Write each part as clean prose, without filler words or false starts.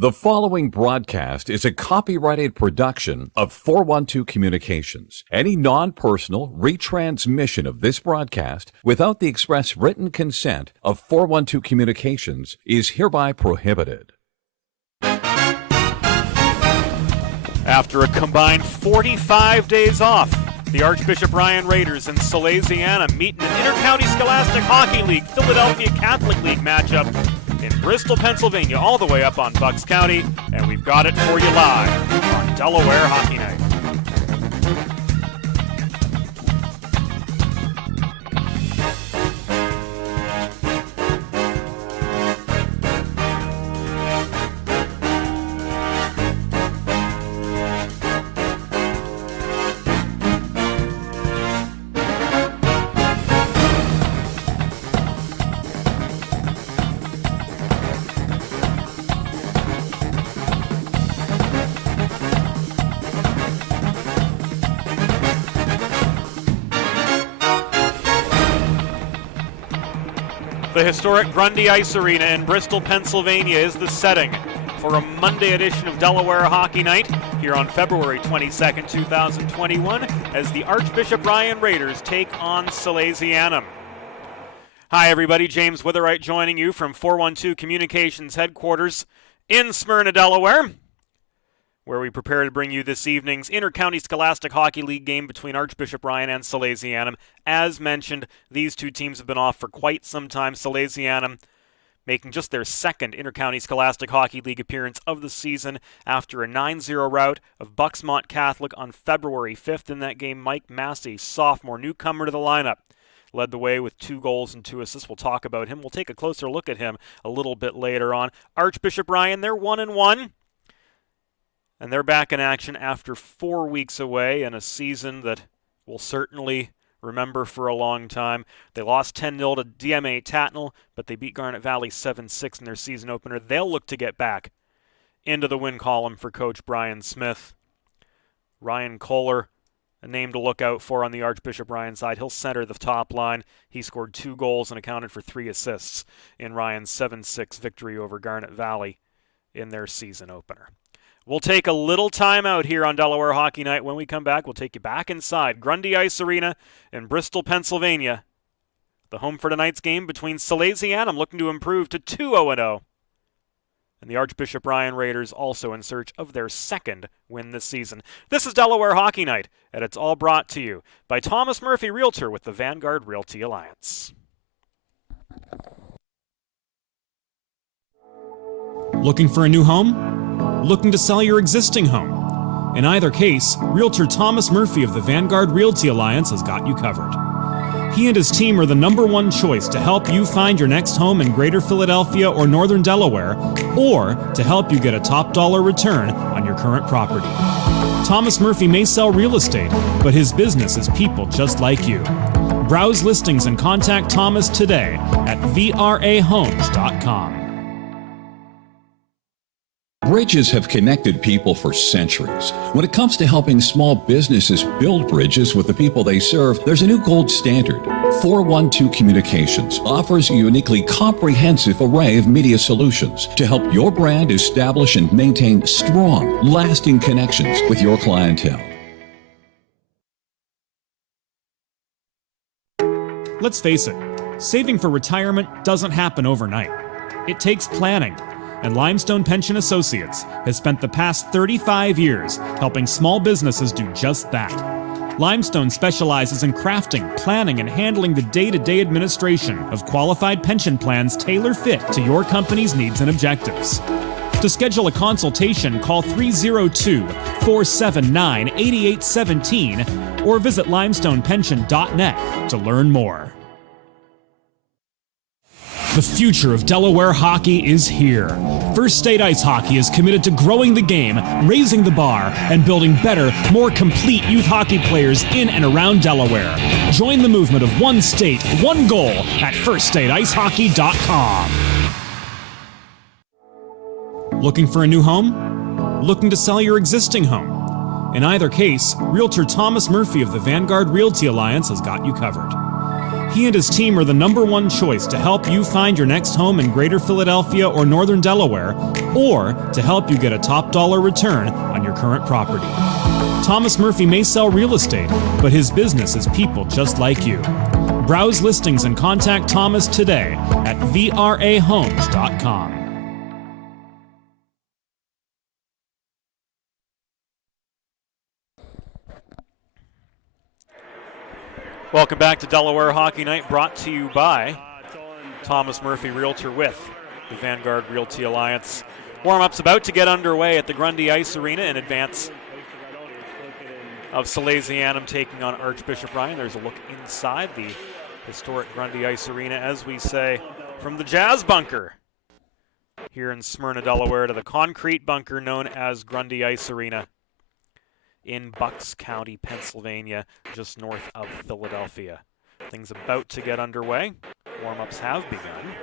The following broadcast is a copyrighted production of 412 Communications. Any non-personal retransmission of this broadcast without the express written consent of 412 Communications is hereby prohibited. After a combined 45 days off, the Archbishop Ryan Raiders and Salesianum meet in an Inter-County Scholastic Hockey League Philadelphia Catholic League matchup in Bristol, Pennsylvania, all the way up on Bucks County, and we've got it for you live on Delaware Hockey Night. The historic Grundy Ice Arena in Bristol, Pennsylvania is the setting for a Monday edition of Delaware Hockey Night here on February 22nd, 2021 as the Archbishop Ryan Raiders take on Salesianum. Hi everybody, James Witherite joining you from 412 Communications headquarters in Smyrna, Delaware, where we prepare to bring you this evening's Inter-County Scholastic Hockey League game between Archbishop Ryan and Salesianum. As mentioned, these two teams have been off for quite some time. Salesianum making just their second Inter-County Scholastic Hockey League appearance of the season after a 9-0 rout of Bucksmont Catholic on February 5th. In that game, Mike Massey, sophomore newcomer to the lineup, led the way with 2 goals and 2 assists. We'll talk about him. We'll take a closer look at him a little bit later on. Archbishop Ryan, they're 1-1. And they're back in action after 4 weeks away in a season that we'll certainly remember for a long time. They lost 10-0 to DMA Tatnall, but they beat Garnet Valley 7-6 in their season opener. They'll look to get back into the win column for Coach Brian Smith. Ryan Kohler, a name to look out for on the Archbishop Ryan side. He'll center the top line. He scored 2 goals and accounted for 3 assists in Ryan's 7-6 victory over Garnet Valley in their season opener. We'll take a little time out here on Delaware Hockey Night. When we come back, we'll take you back inside Grundy Ice Arena in Bristol, Pennsylvania. The home for tonight's game between Salesianum looking to improve to 2-0. And the Archbishop Ryan Raiders also in search of their second win this season. This is Delaware Hockey Night, and it's all brought to you by Thomas Murphy Realtor with the Vanguard Realty Alliance. Looking for a new home? Looking to sell your existing home? In either case, Realtor Thomas Murphy of the Vanguard Realty Alliance has got you covered. He and his team are the #1 choice to help you find your next home in Greater Philadelphia or Northern Delaware, or to help you get a top dollar return on your current property. Thomas Murphy may sell real estate, but his business is people just like you. Browse listings and contact Thomas today at vrahomes.com. Bridges have connected people for centuries. When it comes to helping small businesses build bridges with the people they serve, there's a new gold standard. 412 Communications offers a uniquely comprehensive array of media solutions to help your brand establish and maintain strong, lasting connections with your clientele. Let's face it, saving for retirement doesn't happen overnight. It takes planning. And Limestone Pension Associates has spent the past 35 years helping small businesses do just that. Limestone specializes in crafting, planning, and handling the day-to-day administration of qualified pension plans tailor-fit to your company's needs and objectives. To schedule a consultation, call 302-479-8817 or visit limestonepension.net to learn more. The future of Delaware hockey is here. First State Ice Hockey is committed to growing the game, raising the bar, and building better, more complete youth hockey players in and around Delaware. Join the movement of one state, one goal at firststateicehockey.com. Looking for a new home? Looking to sell your existing home? In either case, Realtor Thomas Murphy of the Vanguard Realty Alliance has got you covered. He and his team are the #1 choice to help you find your next home in Greater Philadelphia or Northern Delaware, or to help you get a top dollar return on your current property. Thomas Murphy may sell real estate, but his business is people just like you. Browse listings and contact Thomas today at vrahomes.com. Welcome back to Delaware Hockey Night, brought to you by Thomas Murphy Realtor with the Vanguard Realty Alliance. Warm-ups about to get underway at the Grundy Ice Arena in advance of Salesianum taking on Archbishop Ryan. There's a look inside the historic Grundy Ice Arena, as we say, from the Jazz Bunker here in Smyrna, Delaware, to the concrete bunker known as Grundy Ice Arena in Bucks County, Pennsylvania, just north of Philadelphia. Things about to get underway. Warm-ups have begun.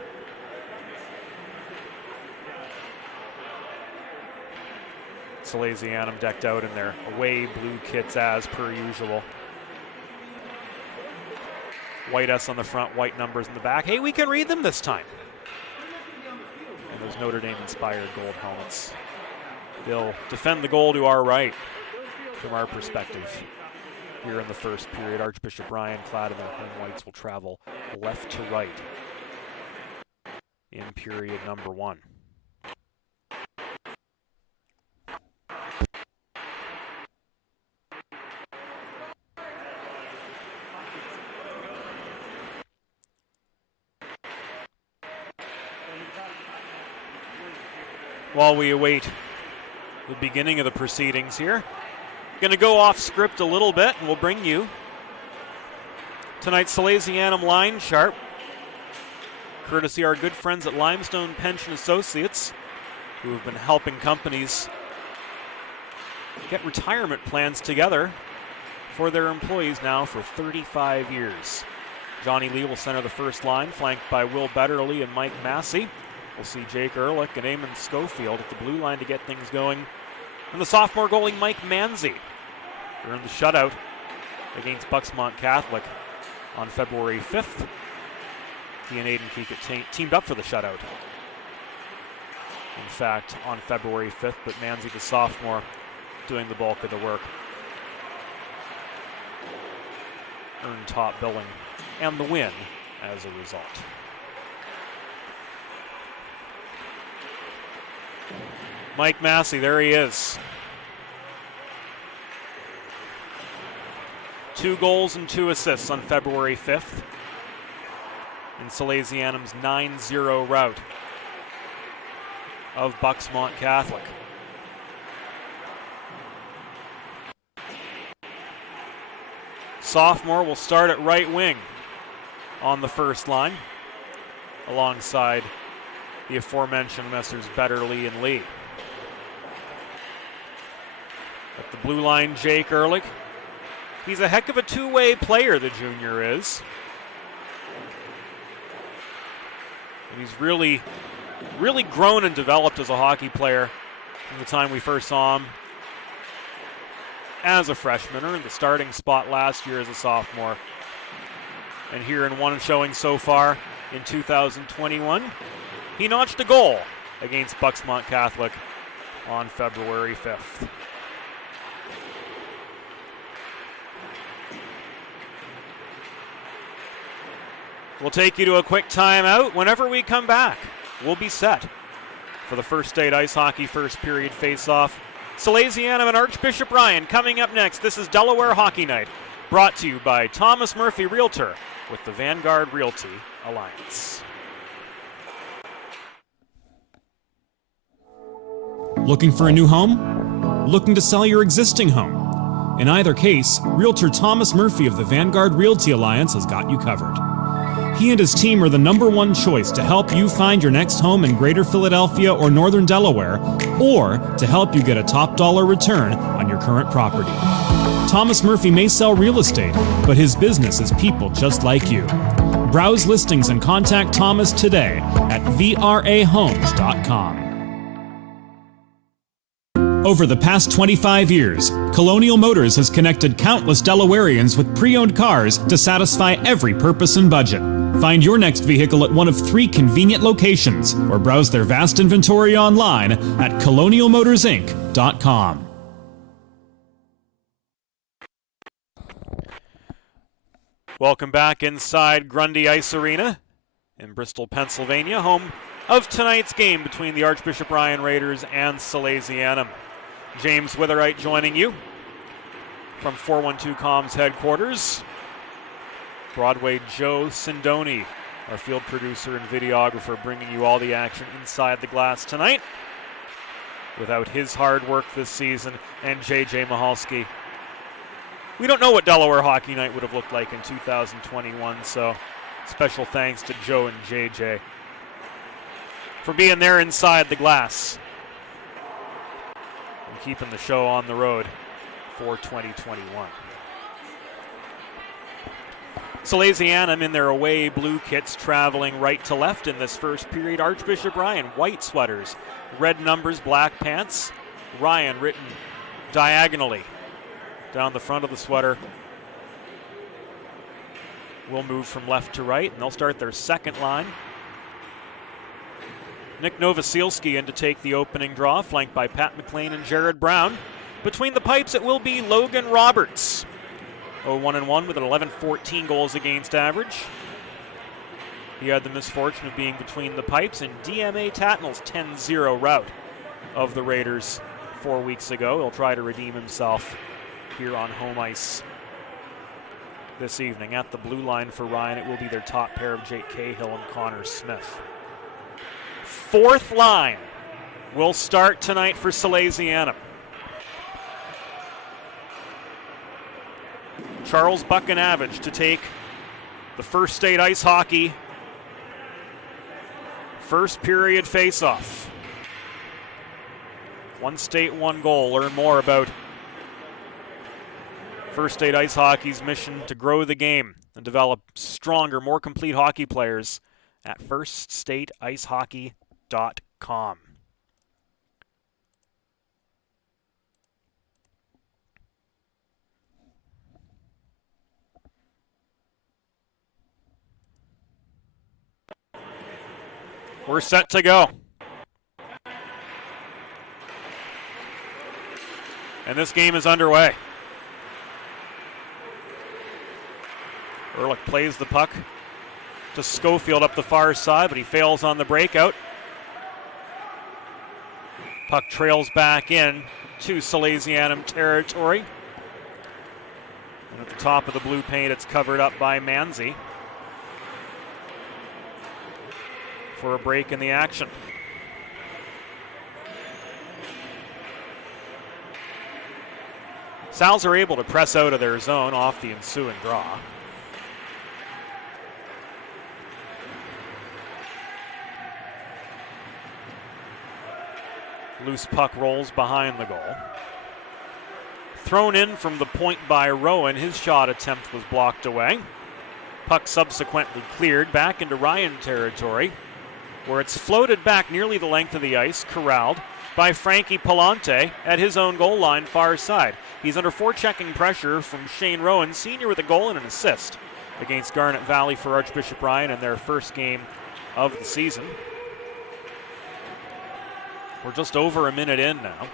Salesianum decked out in their away blue kits as per usual. White S on the front, white numbers in the back. Hey, we can read them this time. And those Notre Dame-inspired gold helmets. They'll defend the goal to our right from our perspective. Here in the first period, Archbishop Ryan, clad in their home whites, will travel left to right in period number 1. While we await the beginning of the proceedings here, going to go off script a little bit, and we'll bring you tonight's Salesianum line chart, courtesy our good friends at Limestone Pension Associates, who have been helping companies get retirement plans together for their employees now for 35 years. Johnny Lee will center the first line, flanked by Will Betterly and Mike Massey. We'll see Jake Ehrlich and Eamon Schofield at the blue line to get things going. And the sophomore goalie Mike Manzi earned the shutout against Bucksmont Catholic on February 5th. He and Aiden Keekett teamed up for the shutout. In fact, on February 5th, but Manzi, the sophomore, doing the bulk of the work. Earned top billing and the win as a result. Mike Massey, there he is. 2 goals and 2 assists on February 5th in Salesianum's 9-0 rout of Bucksmont Catholic. Sophomore will start at right wing on the first line, alongside the aforementioned Messrs. Betterly and Lee. At the blue line, Jake Ehrlich. He's a heck of a two-way player, the junior is. And he's really grown and developed as a hockey player from the time we first saw him as a freshman. Earned the starting spot last year as a sophomore. And here in one showing so far in 2021, he notched a goal against Bucksmont Catholic on February 5th. We'll take you to a quick timeout. Whenever we come back, we'll be set for the First State Ice Hockey first period face-off. Salesianum and Archbishop Ryan coming up next. This is Delaware Hockey Night, brought to you by Thomas Murphy Realtor with the Vanguard Realty Alliance. Looking for a new home? Looking to sell your existing home? In either case, Realtor Thomas Murphy of the Vanguard Realty Alliance has got you covered. He and his team are the #1 choice to help you find your next home in Greater Philadelphia or Northern Delaware, or to help you get a top dollar return on your current property. Thomas Murphy may sell real estate, but his business is people just like you. Browse listings and contact Thomas today at vrahomes.com. Over the past 25 years, Colonial Motors has connected countless Delawareans with pre-owned cars to satisfy every purpose and budget. Find your next vehicle at one of 3 convenient locations or browse their vast inventory online at colonialmotorsinc.com. Welcome back inside Grundy Ice Arena in Bristol, Pennsylvania, home of tonight's game between the Archbishop Ryan Raiders and Salesianum. James Witherite joining you from 412 Comms headquarters. Broadway Joe Sindoni, our field producer and videographer, bringing you all the action inside the glass tonight. Without his hard work this season, and JJ Mahalski. We don't know what Delaware Hockey Night would have looked like in 2021, so special thanks to Joe and JJ for being there inside the glass and keeping the show on the road for 2021. Salesianum in their away blue kits traveling right to left in this first period. Archbishop Ryan, white sweaters, red numbers, black pants. Ryan written diagonally down the front of the sweater. Will move from left to right, and they'll start their second line. Nick Novosilski in to take the opening draw, flanked by Pat McLean and Jared Brown. Between the pipes, it will be Logan Roberts. 0-1-1 with an 11-14 goals against average. He had the misfortune of being between the pipes in DMA Tatnall's 10-0 rout of the Raiders 4 weeks ago. He'll try to redeem himself here on home ice this evening. At the blue line for Ryan, it will be their top pair of Jake Cahill and Connor Smith. Fourth line will start tonight for Salesianum. Charles Buchanavage to take the First State Ice Hockey first period face-off. One state, one goal. Learn more about First State Ice Hockey's mission to grow the game and develop stronger, more complete hockey players at firststateicehockey.com. We're set to go. And this game is underway. Ehrlich plays the puck to Schofield up the far side, but he fails on the breakout. Puck trails back in to Salesianum territory. And at the top of the blue paint, it's covered up by Manzi for a break in the action. Sal's are able to press out of their zone off the ensuing draw. Loose puck rolls behind the goal. Thrown in from the point by Rowan. His shot attempt was blocked away. Puck subsequently cleared back into Ryan territory, where it's floated back nearly the length of the ice, corralled by Frankie Palante at his own goal line far side. He's under forechecking pressure from Shane Rowan, senior, with a goal and an assist against Garnet Valley for Archbishop Ryan in their first game of the season. We're just over a minute in now.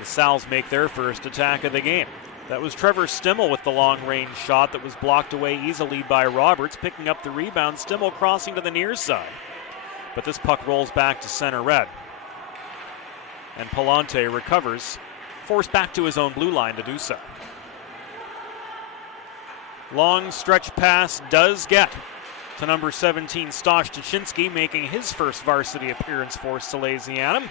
The Sal's make their first attack of the game. That was Trevor Stimmel with the long-range shot that was blocked away easily by Roberts, picking up the rebound. Stimmel crossing to the near side. But this puck rolls back to center red. And Palante recovers, forced back to his own blue line to do so. Long stretch pass does get to number 17, Stosh Tuchinski, making his first varsity appearance for Salesianum.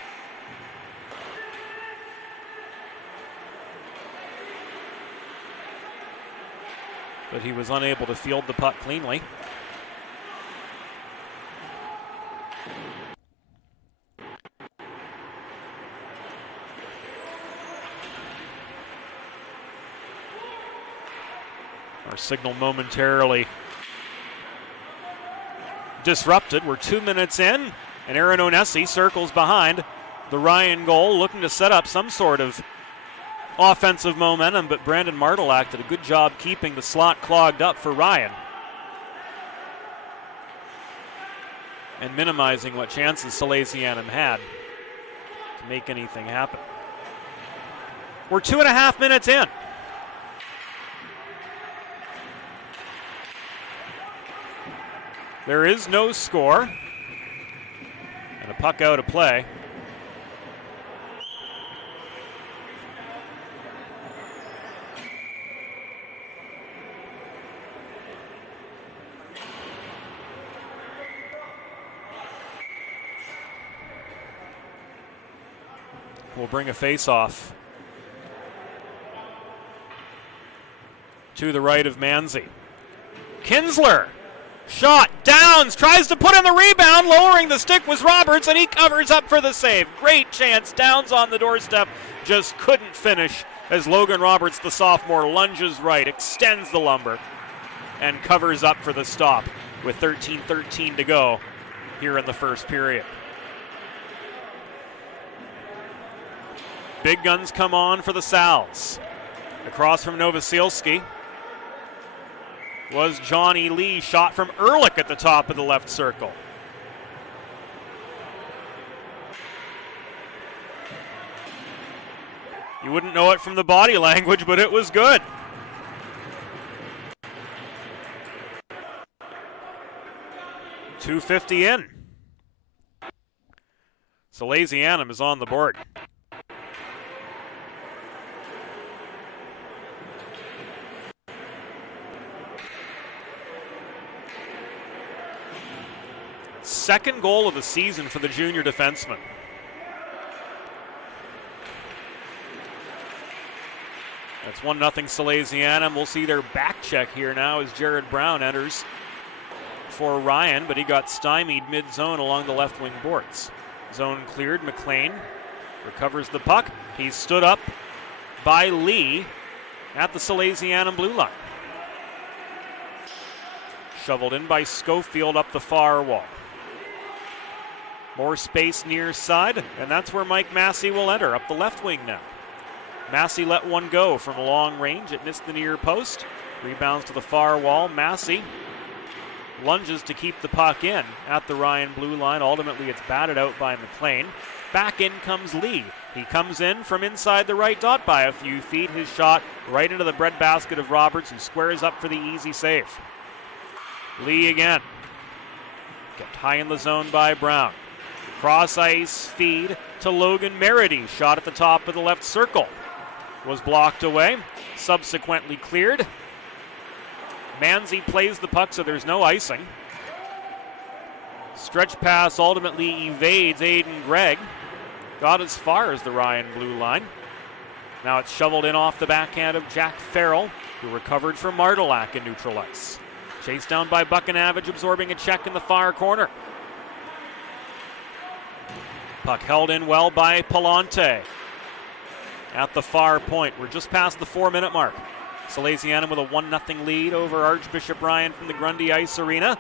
But he was unable to field the puck cleanly. Our signal momentarily disrupted. We're 2 minutes in, and Aaron Onesi circles behind the Ryan goal, looking to set up some sort of offensive momentum, but Brandon Martelak did a good job keeping the slot clogged up for Ryan and minimizing what chances Salesianum had to make anything happen. We're 2.5 minutes in. There is no score. And a puck out of play. We'll bring a face-off to the right of Manzi. Kinsler, shot, Downs tries to put in the rebound, lowering the stick was Roberts, and he covers up for the save. Great chance, Downs on the doorstep, just couldn't finish as Logan Roberts, the sophomore, lunges right, extends the lumber, and covers up for the stop with 13:13 to go here in the first period. Big guns come on for the Sals. Across from Novosilski was Johnny Lee, shot from Ehrlich at the top of the left circle. You wouldn't know it from the body language, but it was good. .250 in. Salesianum is on the board. Second goal of the season for the junior defenseman. That's 1-0 Salesianum. We'll see their back check here now as Jared Brown enters for Ryan, but he got stymied mid-zone along the left wing boards. Zone cleared, McLean recovers the puck. He's stood up by Lee at the Salesianum blue line. Shoveled in by Schofield up the far wall. More space near side, and that's where Mike Massey will enter, up the left wing now. Massey let one go from long range. It missed the near post. Rebounds to the far wall. Massey lunges to keep the puck in at the Ryan blue line. Ultimately, it's batted out by McLean. Back in comes Lee. He comes in from inside the right dot by a few feet. His shot right into the breadbasket of Roberts, who squares up for the easy save. Lee again. Kept high in the zone by Brown. Cross ice feed to Logan Merity. Shot at the top of the left circle. Was blocked away. Subsequently cleared. Manzi plays the puck so there's no icing. Stretch pass ultimately evades Aiden Gregg. Got as far as the Ryan blue line. Now it's shoveled in off the backhand of Jack Farrell, who recovered from Martelak in neutral ice. Chased down by Buchanavage, absorbing a check in the far corner. Puck held in well by Palante. At the far point, we're just past the 4-minute mark. Salesianum with a 1-0 lead over Archbishop Ryan from the Grundy Ice Arena.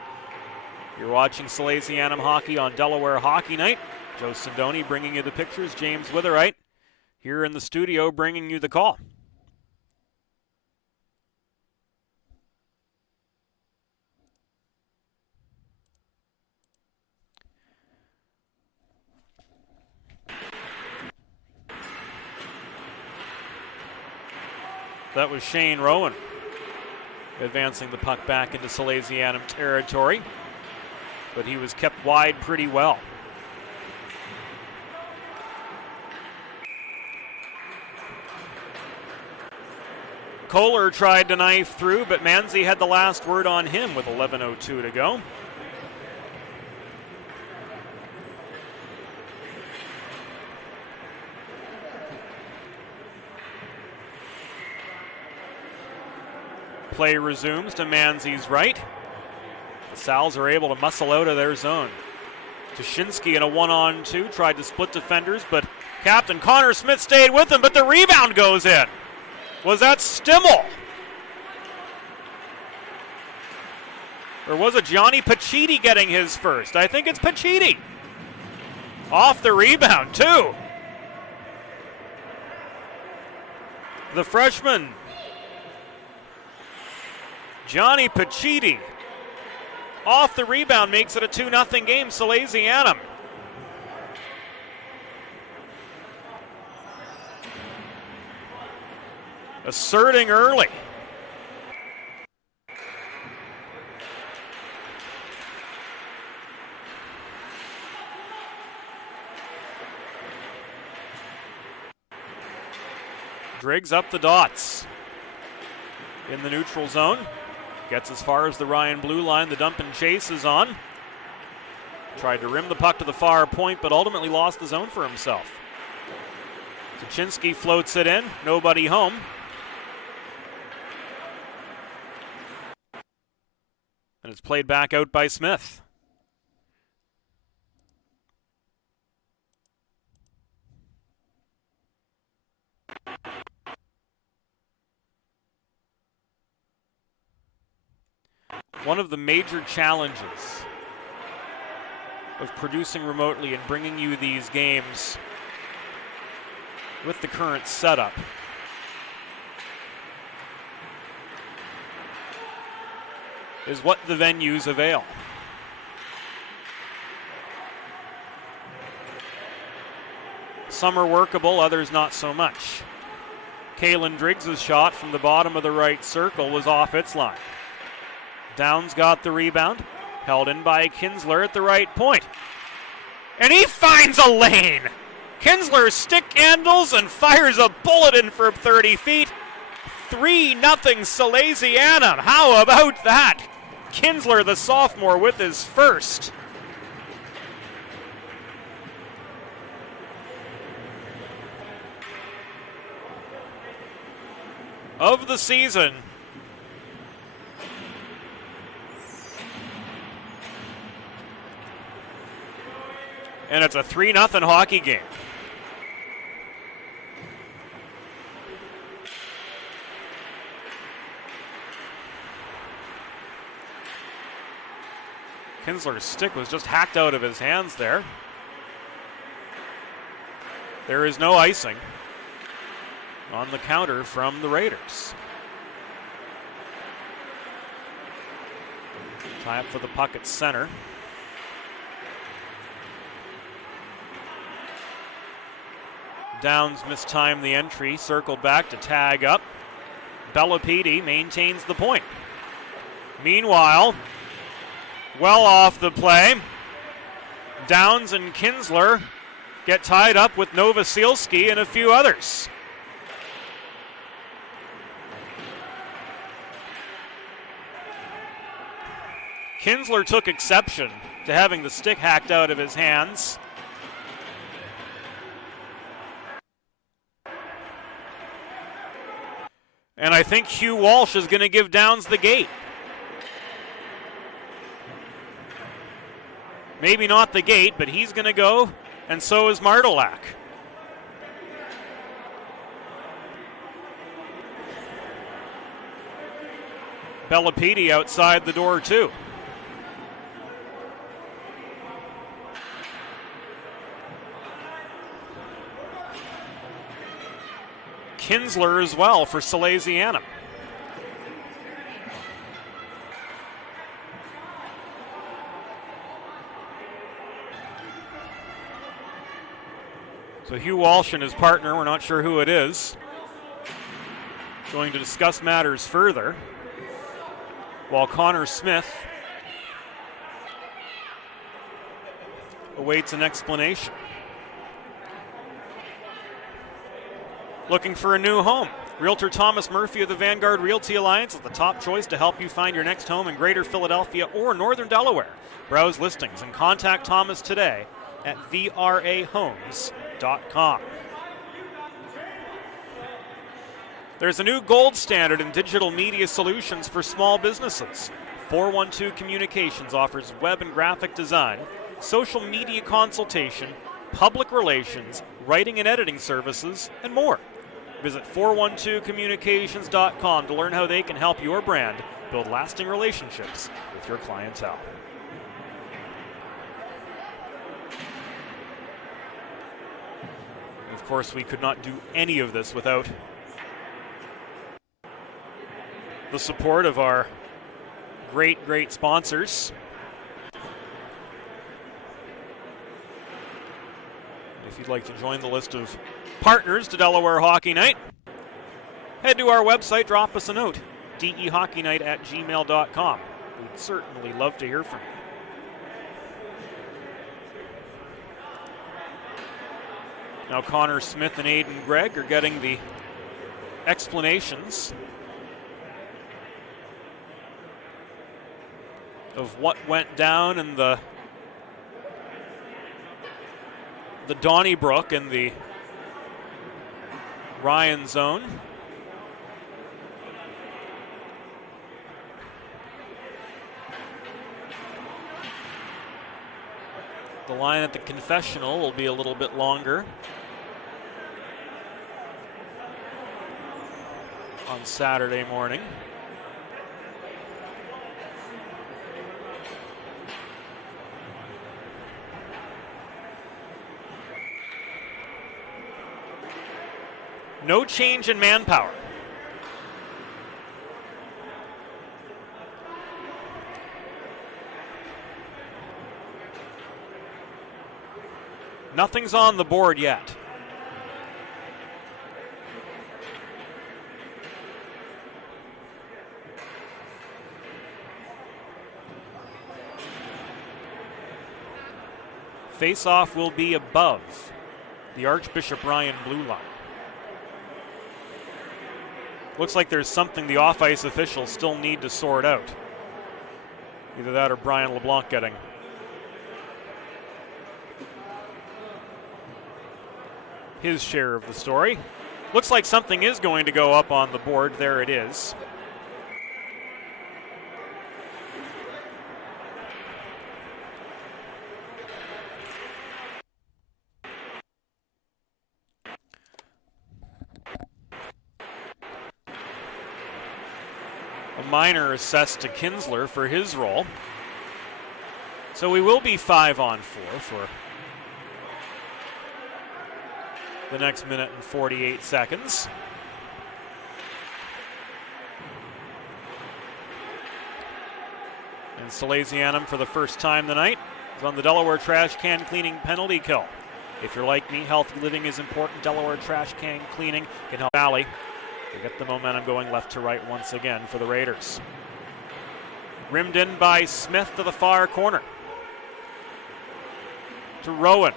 You're watching Salesianum hockey on Delaware Hockey Night. Joe Sindoni bringing you the pictures. James Witherite here in the studio bringing you the call. That was Shane Rowan advancing the puck back into Salesianum territory, but he was kept wide pretty well. Kohler tried to knife through, but Manzi had the last word on him with 11:02 to go. Play resumes to Manzi's right. The Sals are able to muscle out of their zone. Tuschinski in a 1-on-2 tried to split defenders, but Captain Connor Smith stayed with him, but the rebound goes in. Was that Stimmel? Or was it Gianni Paccitti getting his first? I think it's Paccitti. Off the rebound, too. The freshman, Johnny Pachiti, off the rebound, makes it a 2-0 game, Salesianum. Asserting early. Driggs up the dots in the neutral zone. Gets as far as the Ryan blue line. The dump and chase is on. Tried to rim the puck to the far point, but ultimately lost the zone for himself. Tuchinski floats it in. Nobody home. And it's played back out by Smith. One of the major challenges of producing remotely and bringing you these games with the current setup is what the venues avail. Some are workable, others not so much. Kalen Driggs' shot from the bottom of the right circle was off its line. Downs got the rebound, held in by Kinsler at the right point. And he finds a lane! Kinsler stick handles and fires a bullet in for 30 feet. 3-0 Salesianum. How about that? Kinsler, the sophomore, with his first. Of the season. And it's a 3-0 hockey game. Kinsler's stick was just hacked out of his hands there. There is no icing on the counter from the Raiders. Tie up for the puck at center. Downs mistimed the entry, circled back to tag up. Bellapede maintains the point. Meanwhile, well off the play, Downs and Kinsler get tied up with Novosilski and a few others. Kinsler took exception to having the stick hacked out of his hands. And I think Hugh Walsh is going to give Downs the gate. Maybe not the gate, but he's going to go, and so is Martelak. Bellapede outside the door too. Kinsler as well for Salesianum. So Hugh Walsh and his partner, we're not sure who it is, going to discuss matters further, while Connor Smith awaits an explanation. Looking for a new home? Realtor Thomas Murphy of the Vanguard Realty Alliance is the top choice to help you find your next home in Greater Philadelphia or Northern Delaware. Browse listings and contact Thomas today at vrahomes.com. There's a new gold standard in digital media solutions for small businesses. 412 Communications offers web and graphic design, social media consultation, public relations, writing and editing services, and more. Visit 412communications.com to learn how they can help your brand build lasting relationships with your clientele. course, we could not do any of this without the support of our great sponsors. If you'd like to join the list of partners to Delaware Hockey Night, head to our website, drop us a note, dehockeynight@gmail.com. We'd certainly love to hear from you. Now Connor Smith and Aiden Gregg are getting the explanations of what went down in the Donnybrook and the Ryan zone. The line at the confessional will be a little bit longer on Saturday morning. No change in manpower. Nothing's on the board yet. Face-off will be above the Archbishop Ryan blue line. Looks like there's something the off-ice officials still need to sort out. Either that or Brian LeBlanc getting his share of the story. Looks like something is going to go up on the board. There it is. A minor assessed to Kinsler for his role. So we will be 5-on-4 for the next minute and 48 seconds. And Salesianum, for the first time tonight, is on the Delaware trash can cleaning penalty kill. If you're like me, healthy living is important. Delaware trash can cleaning can help Valley. They get the momentum going left to right once again for the Raiders. Rimmed in by Smith to the far corner. To Rowan.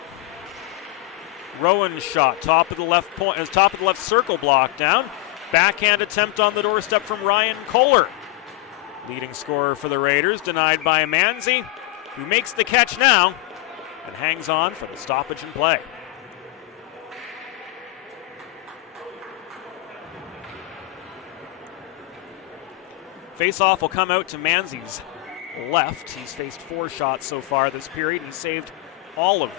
Rowan's shot, top of the left point, as top of the left circle block down. Backhand attempt on the doorstep from Ryan Kohler. Leading scorer for the Raiders, denied by Manzi, who makes the catch now and hangs on for the stoppage and play. Face-off will come out to Manzi's left. He's faced 4 shots so far this period, and he saved all of them.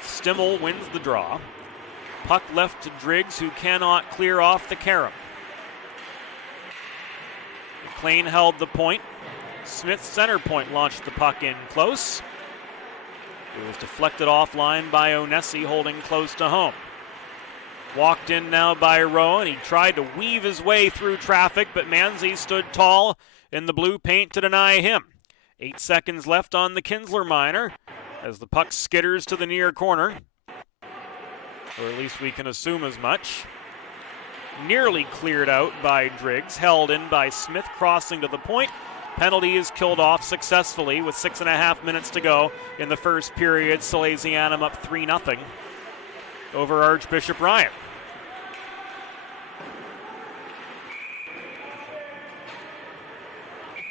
Stimmel wins the draw. Puck left to Driggs, who cannot clear off the carom. McLean held the point. Smith's center point launched the puck in close. It was deflected offline by Onesi, holding close to home. Walked in now by Rowan. He tried to weave his way through traffic, but Manzi stood tall in the blue paint to deny him. 8 seconds left on the Kinsler minor as the puck skitters to the near corner. Or at least we can assume as much. Nearly cleared out by Driggs, held in by Smith crossing to the point. Penalty is killed off successfully with 6.5 minutes to go in the first period. Salesianum up 3-0 over Archbishop Ryan.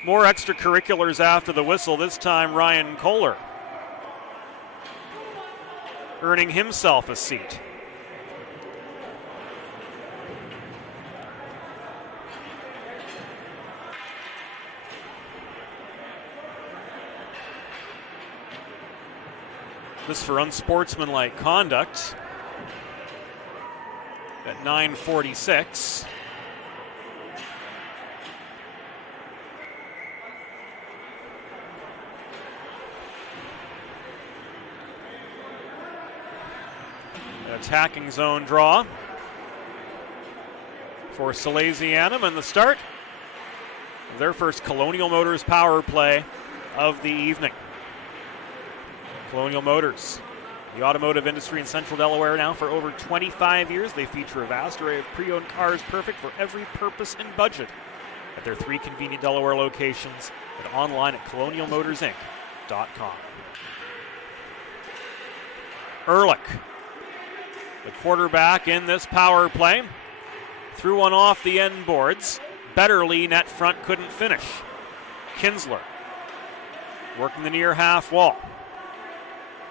More extracurriculars after the whistle, this time Ryan Kohler earning himself a seat. This for unsportsmanlike conduct at 9:46. attacking zone draw for Salesianum, and the start of their first Colonial Motors power play of the evening. Colonial Motors, the automotive industry in Central Delaware now for over 25 years. They feature a vast array of pre-owned cars perfect for every purpose and budget at their 3 convenient Delaware locations and online at colonialmotorsinc.com. Ehrlich, the quarterback in this power play, threw one off the end boards. Betterly net front couldn't finish. Kinsler working the near half wall.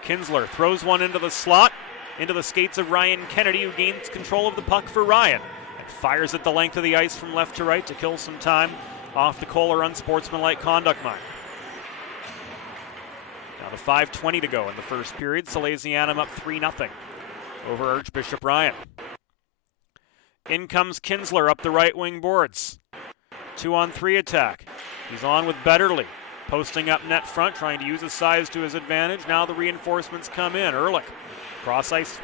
Kinsler throws one into the slot, into the skates of Ryan Kennedy, who gains control of the puck for Ryan and fires it the length of the ice from left to right to kill some time off the Kohler unsportsmanlike conduct mark. Now the 5:20 to go in the first period. Salesianum up 3-0 over Archbishop Ryan. In comes Kinsler up the right wing boards. 2-on-3 attack. He's on with Betterly. Posting up net front, trying to use his size to his advantage. Now the reinforcements come in. Ehrlich, cross ice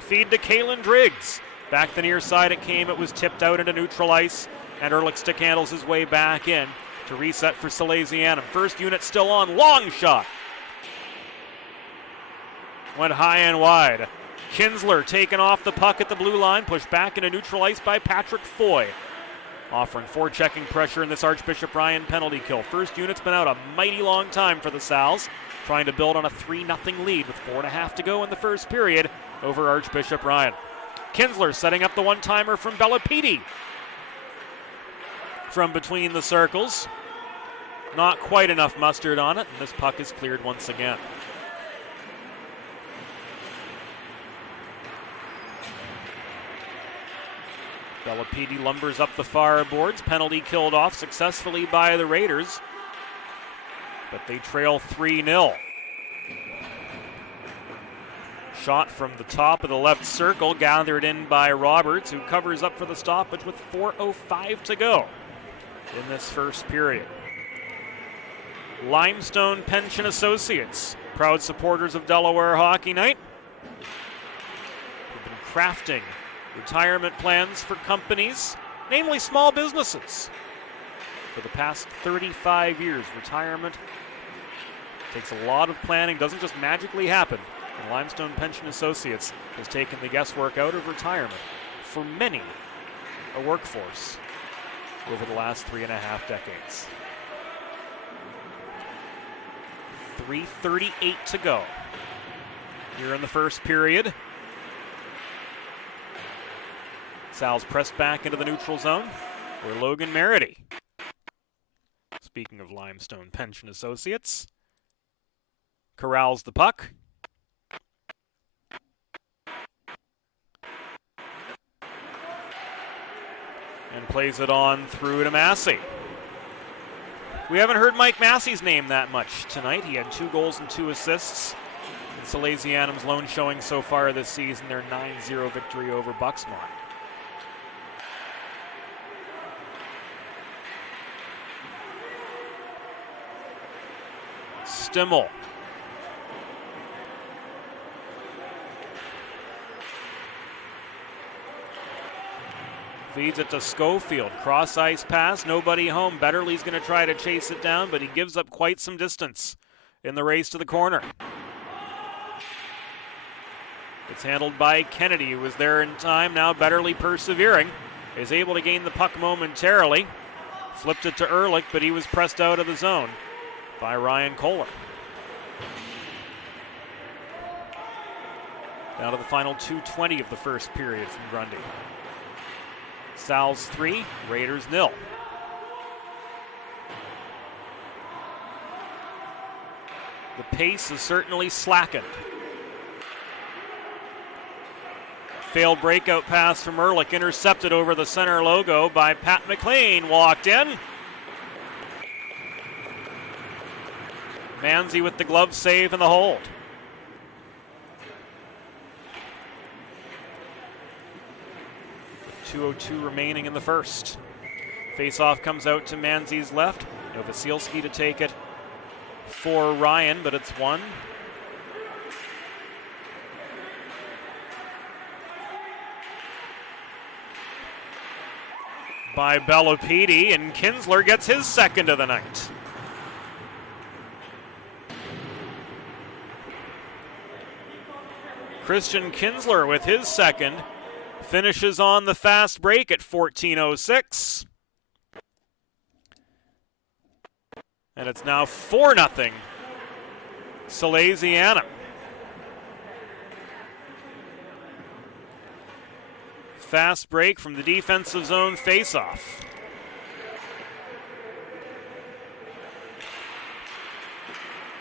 feed to Kalen Driggs. Back the near side it came. It was tipped out into neutral ice, and Ehrlich stick handles his way back in to reset for Salesianum. First unit still on. Long shot. Went high and wide. Kinsler taken off the puck at the blue line, pushed back into neutral ice by Patrick Foy, offering forechecking pressure in this Archbishop Ryan penalty kill. First unit's been out a mighty long time for the Sals, trying to build on a 3-0 lead with 4.5 to go in the first period over Archbishop Ryan. Kinsler setting up the one-timer from Bellapidi from between the circles. Not quite enough mustard on it, and this puck is cleared once again. Bellapidi lumbers up the far boards. Penalty killed off successfully by the Raiders, but they trail 3-0. Shot from the top of the left circle, gathered in by Roberts, who covers up for the stoppage with 4:05 to go in this first period. Limestone Pension Associates, proud supporters of Delaware Hockey Night, have been crafting retirement plans for companies, namely small businesses. For the past 35 years, retirement takes a lot of planning, doesn't just magically happen. And Limestone Pension Associates has taken the guesswork out of retirement for many a workforce over the last 3.5 decades. 3:38 to go here in the first period. Sal's pressed back into the neutral zone where Logan Merity, speaking of Limestone Pension Associates, corrals the puck. And plays it on through to Massey. We haven't heard Mike Massey's name that much tonight. He had 2 goals and 2 assists in Salesianum's lone showing so far this season, their 9-0 victory over Bucksmore. Stimmel. Feeds it to Schofield. Cross ice pass, nobody home. Betterly's going to try to chase it down, but he gives up quite some distance in the race to the corner. It's handled by Kennedy, who was there in time. Now Betterly persevering, is able to gain the puck momentarily. Flipped it to Ehrlich, but he was pressed out of the zone by Ryan Kohler. Down to the final 2:20 of the first period from Grundy. Sal's 3, Raiders 0. The pace is certainly slackened. Failed breakout pass from Ehrlich, intercepted over the center logo by Pat McLean, walked in. Manzi with the glove save and the hold. With 2:02 remaining in the first. Face-off comes out to Manzi's left. Novosielski to take it for Ryan, but it's won by Bellapede, and Kinsler gets his second of the night. Christian Kinsler with his second finishes on the fast break at 14:06. And it's now 4-0 Salesianum. Fast break from the defensive zone faceoff.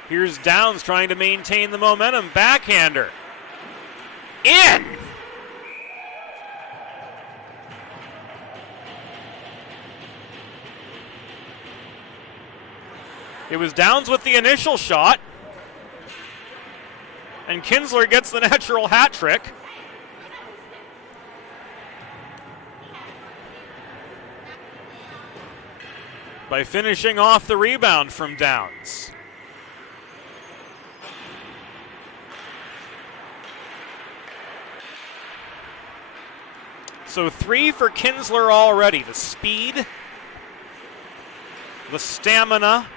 Here's Downs trying to maintain the momentum. Backhander. In! It was Downs with the initial shot. And Kinsler gets the natural hat trick. By finishing off the rebound from Downs. So 3 for Kinsler already. The speed, the stamina,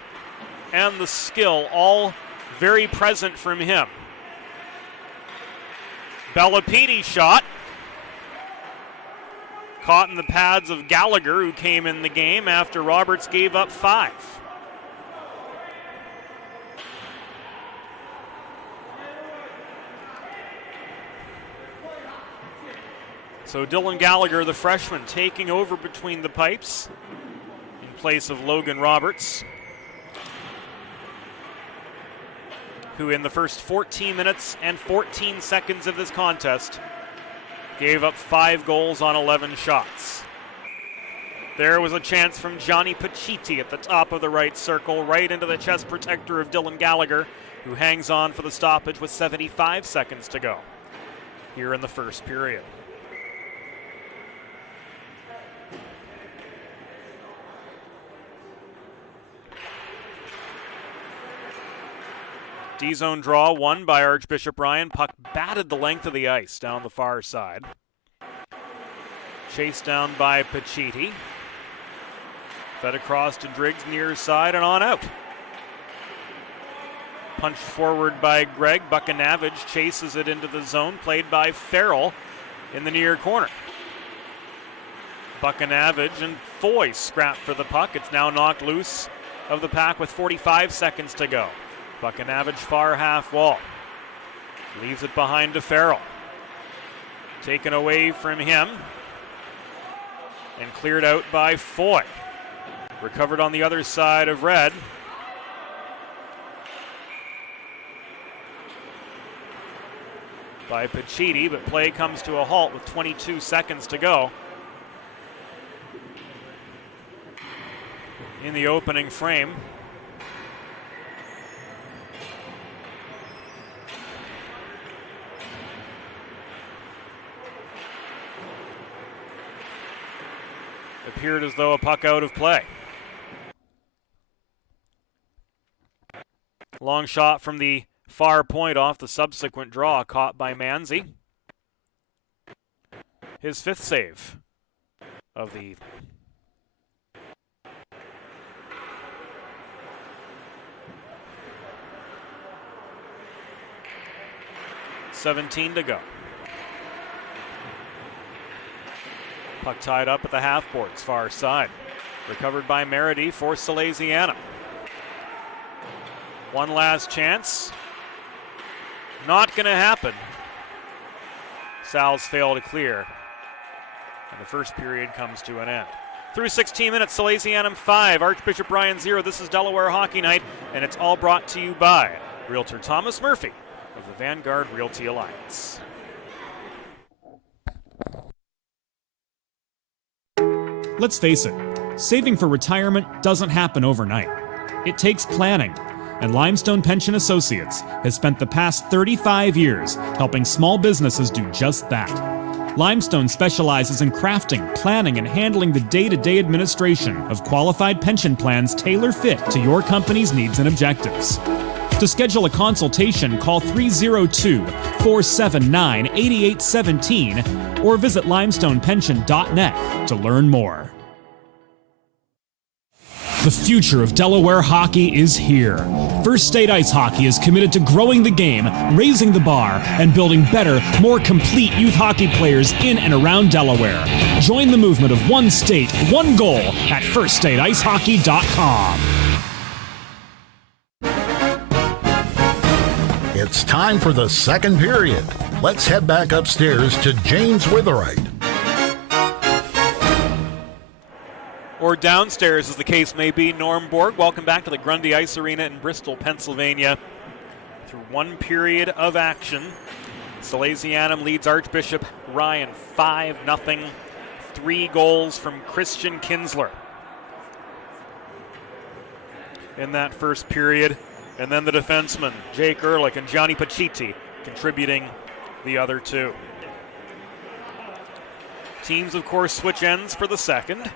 and the skill all very present from him. Bellapede shot. Caught in the pads of Gallagher, who came in the game after Roberts gave up 5. So Dylan Gallagher, the freshman, taking over between the pipes in place of Logan Roberts, who in the first 14 minutes and 14 seconds of this contest gave up 5 goals on 11 shots. There was a chance from Johnny Pacitti at the top of the right circle, right into the chest protector of Dylan Gallagher, who hangs on for the stoppage with 75 seconds to go here in the first period. D-zone draw won by Archbishop Ryan. Puck batted the length of the ice down the far side. Chased down by Pacitti. Fed across to Driggs near side and on out. Punched forward by Greg. Buchanavage chases it into the zone, played by Farrell in the near corner. Buchanavage and Foy scrap for the puck. It's now knocked loose of the pack with 45 seconds to go. Buchanavage far half wall. Leaves it behind to Farrell. Taken away from him. And cleared out by Foy. Recovered on the other side of red. By Pacitti, but play comes to a halt with 22 seconds to go in the opening frame. Appeared as though a puck out of play. Long shot from the far point off the subsequent draw, caught by Manzi. His 5th save of the evening. .17 to go. Puck tied up at the half boards, far side. Recovered by Meredy for Salesianum. One last chance. Not going to happen. Sal's failed to clear. And the first period comes to an end. Through 16 minutes, Salesianum 5, Archbishop Ryan 0. This is Delaware Hockey Night, and it's all brought to you by Realtor Thomas Murphy of the Vanguard Realty Alliance. Let's face it, saving for retirement doesn't happen overnight. It takes planning, and Limestone Pension Associates has spent the past 35 years helping small businesses do just that. Limestone specializes in crafting, planning, and handling the day-to-day administration of qualified pension plans tailor-fit to your company's needs and objectives. To schedule a consultation, call 302-479-8817 or visit limestonepension.net to learn more. The future of Delaware hockey is here. First State Ice Hockey is committed to growing the game, raising the bar, and building better, more complete youth hockey players in and around Delaware. Join the movement of one state, one goal at firststateicehockey.com. It's time for the second period. Let's head back upstairs to James Witherite. Or downstairs, as the case may be. Norm Borg, welcome back to the Grundy Ice Arena in Bristol, Pennsylvania. Through one period of action, Salesianum leads Archbishop Ryan 5-0. 3 goals from Christian Kinsler in that first period. And then the defensemen, Jake Ehrlich and Gianni Paccitti, contributing the other 2. Teams, of course, switch ends for the second.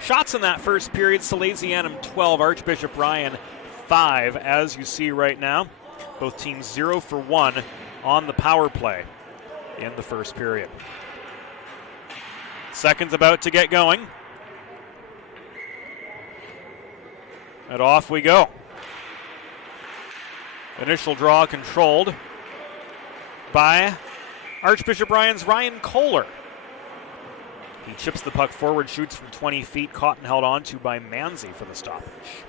Shots in that first period, Salesianum 12, Archbishop Ryan 5, as you see right now. Both teams 0 for 1 on the power play in the first period. Second's about to get going. And off we go. Initial draw controlled by Archbishop Ryan's Ryan Kohler. He chips the puck forward, shoots from 20 feet, caught and held onto by Manzi for the stoppage.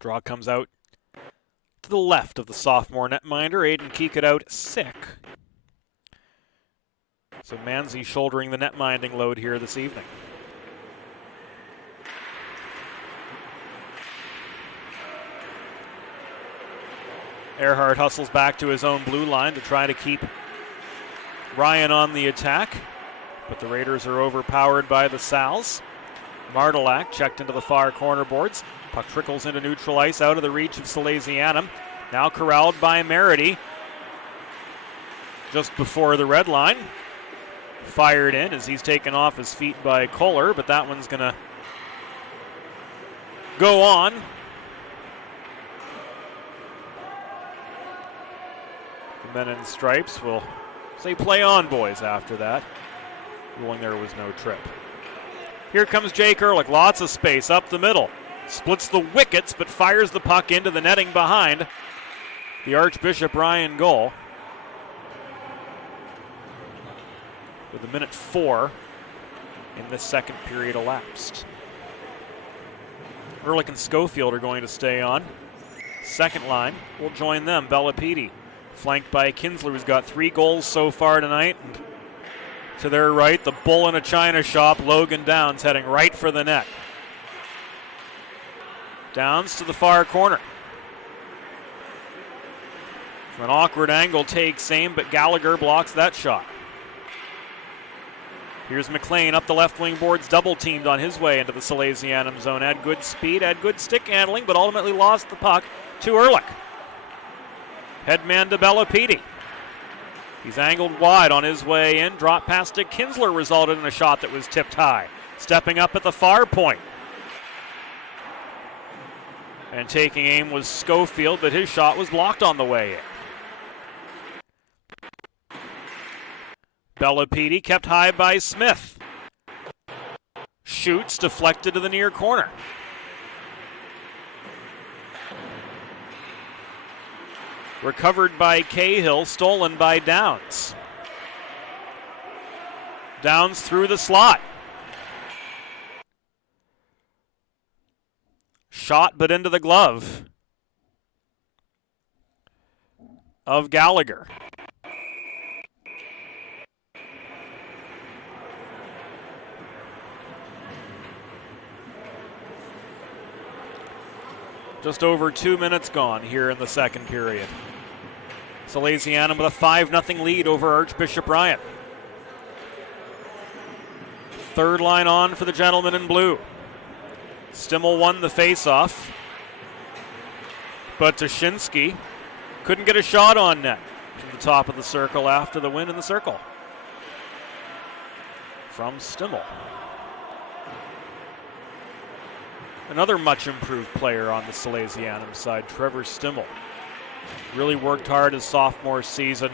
Draw comes out to the left of the sophomore netminder. Aiden Keeked out sick. So Manzi shouldering the netminding load here this evening. Earhart hustles back to his own blue line to try to keep Ryan on the attack, but the Raiders are overpowered by the Sals. Martelak checked into the far corner boards. Puck trickles into neutral ice out of the reach of Salesianum. Now corralled by Merity just before the red line. Fired in as he's taken off his feet by Kohler, but that one's going to go on. The men in stripes will say play on, boys, after that. Ruling there was no trip. Here comes Jake Ehrlich, lots of space up the middle. Splits the wickets, but fires the puck into the netting behind the Archbishop Ryan goal. With 1:04 in this second period elapsed. Ehrlich and Schofield are going to stay on. Second line will join them, Bellapidi. Flanked by Kinsler, who's got 3 goals so far tonight. And to their right, the bull in a china shop, Logan Downs, heading right for the net. Downs to the far corner. From an awkward angle, takes aim, but Gallagher blocks that shot. Here's McLean up the left wing boards, double teamed on his way into the Salesianum zone. Had good speed, had good stick handling, but ultimately lost the puck to Ehrlich. Headman to Bellapidi. He's angled wide on his way in. Drop pass to Kinsler resulted in a shot that was tipped high. Stepping up at the far point. And taking aim was Schofield, but his shot was blocked on the way in. Bellapidi kept high by Smith. Shoots, deflected to the near corner. Recovered by Cahill, stolen by Downs. Downs through the slot. Shot but into the glove of Gallagher. Just over 2 minutes gone here in the second period. Salesianum with a 5-0 lead over Archbishop Ryan. Third line on for the gentleman in blue. Stimmel won the faceoff, but Toshinsky couldn't get a shot on net from the top of the circle after the win in the circle from Stimmel. Another much improved player on the Salesianum side, Trevor Stimmel. Really worked hard his sophomore season.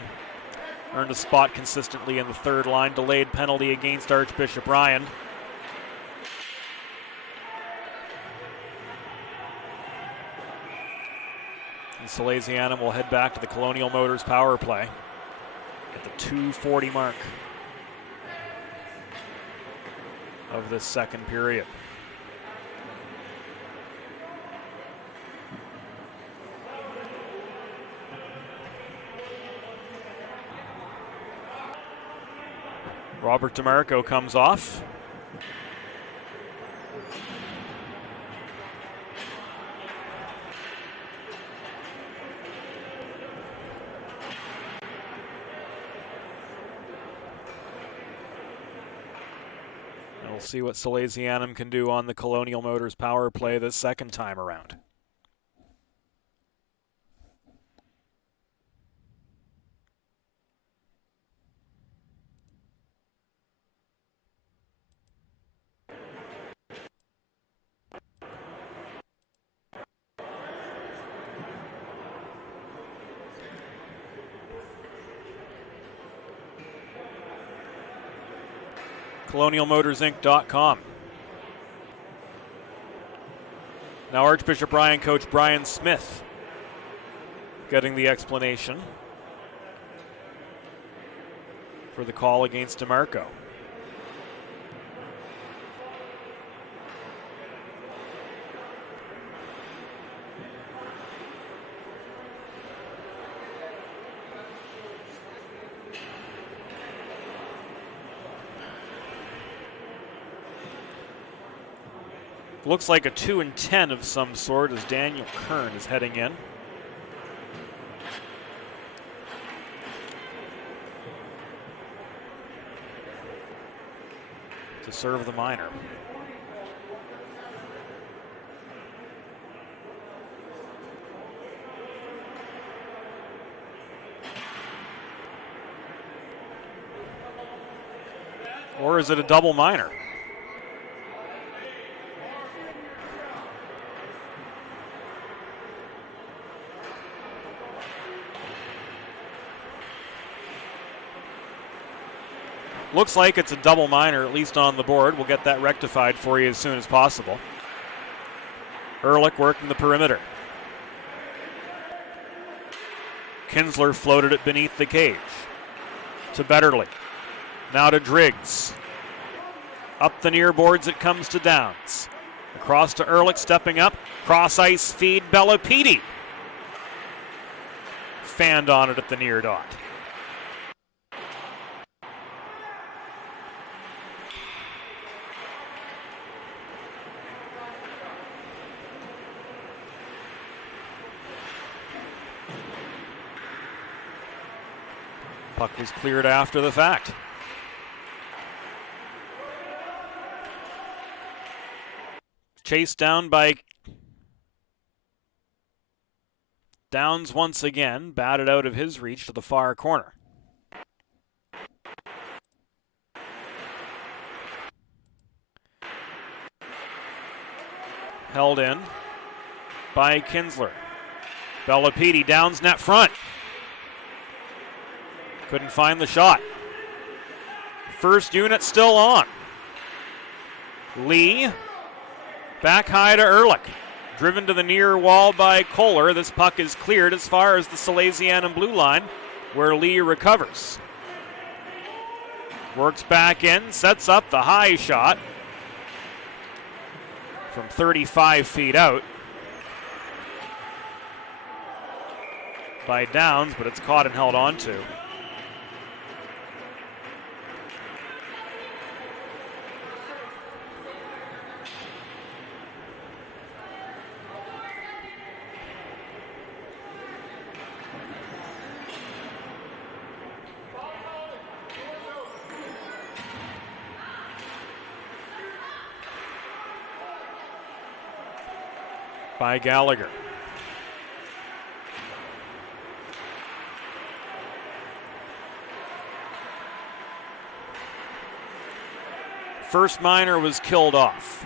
Earned a spot consistently in the third line. Delayed penalty against Archbishop Ryan. And Salesianum will head back to the Colonial Motors power play at the 2:40 mark of this second period. Robert DeMarco comes off. And we'll see what Salesianum can do on the Colonial Motors power play this second time around. ColonialMotorsInc.com. Now Archbishop Ryan coach Brian Smith getting the explanation for the call against DeMarco. Looks like a 2 and 10 of some sort as Daniel Kern is heading in. To serve the minor. Or is it a double minor? Looks like it's a double minor, at least on the board. We'll get that rectified for you as soon as possible. Ehrlich working the perimeter. Kinsler floated it beneath the cage. To Betterly. Now to Driggs. Up the near boards it comes to Downs. Across to Ehrlich, stepping up. Cross ice feed, Bellapiti. Fanned on it at the near dot. Puck was cleared after the fact. Chased down by Downs once again, batted out of his reach to the far corner. Held in by Kinsler. Bellapiti, Downs net front. Couldn't find the shot. First unit still on. Lee, back high to Ehrlich. Driven to the near wall by Kohler. This puck is cleared as far as the Salesianum blue line, where Lee recovers. Works back in, sets up the high shot from 35 feet out by Downs, but it's caught and held on to. By Gallagher. First minor was killed off.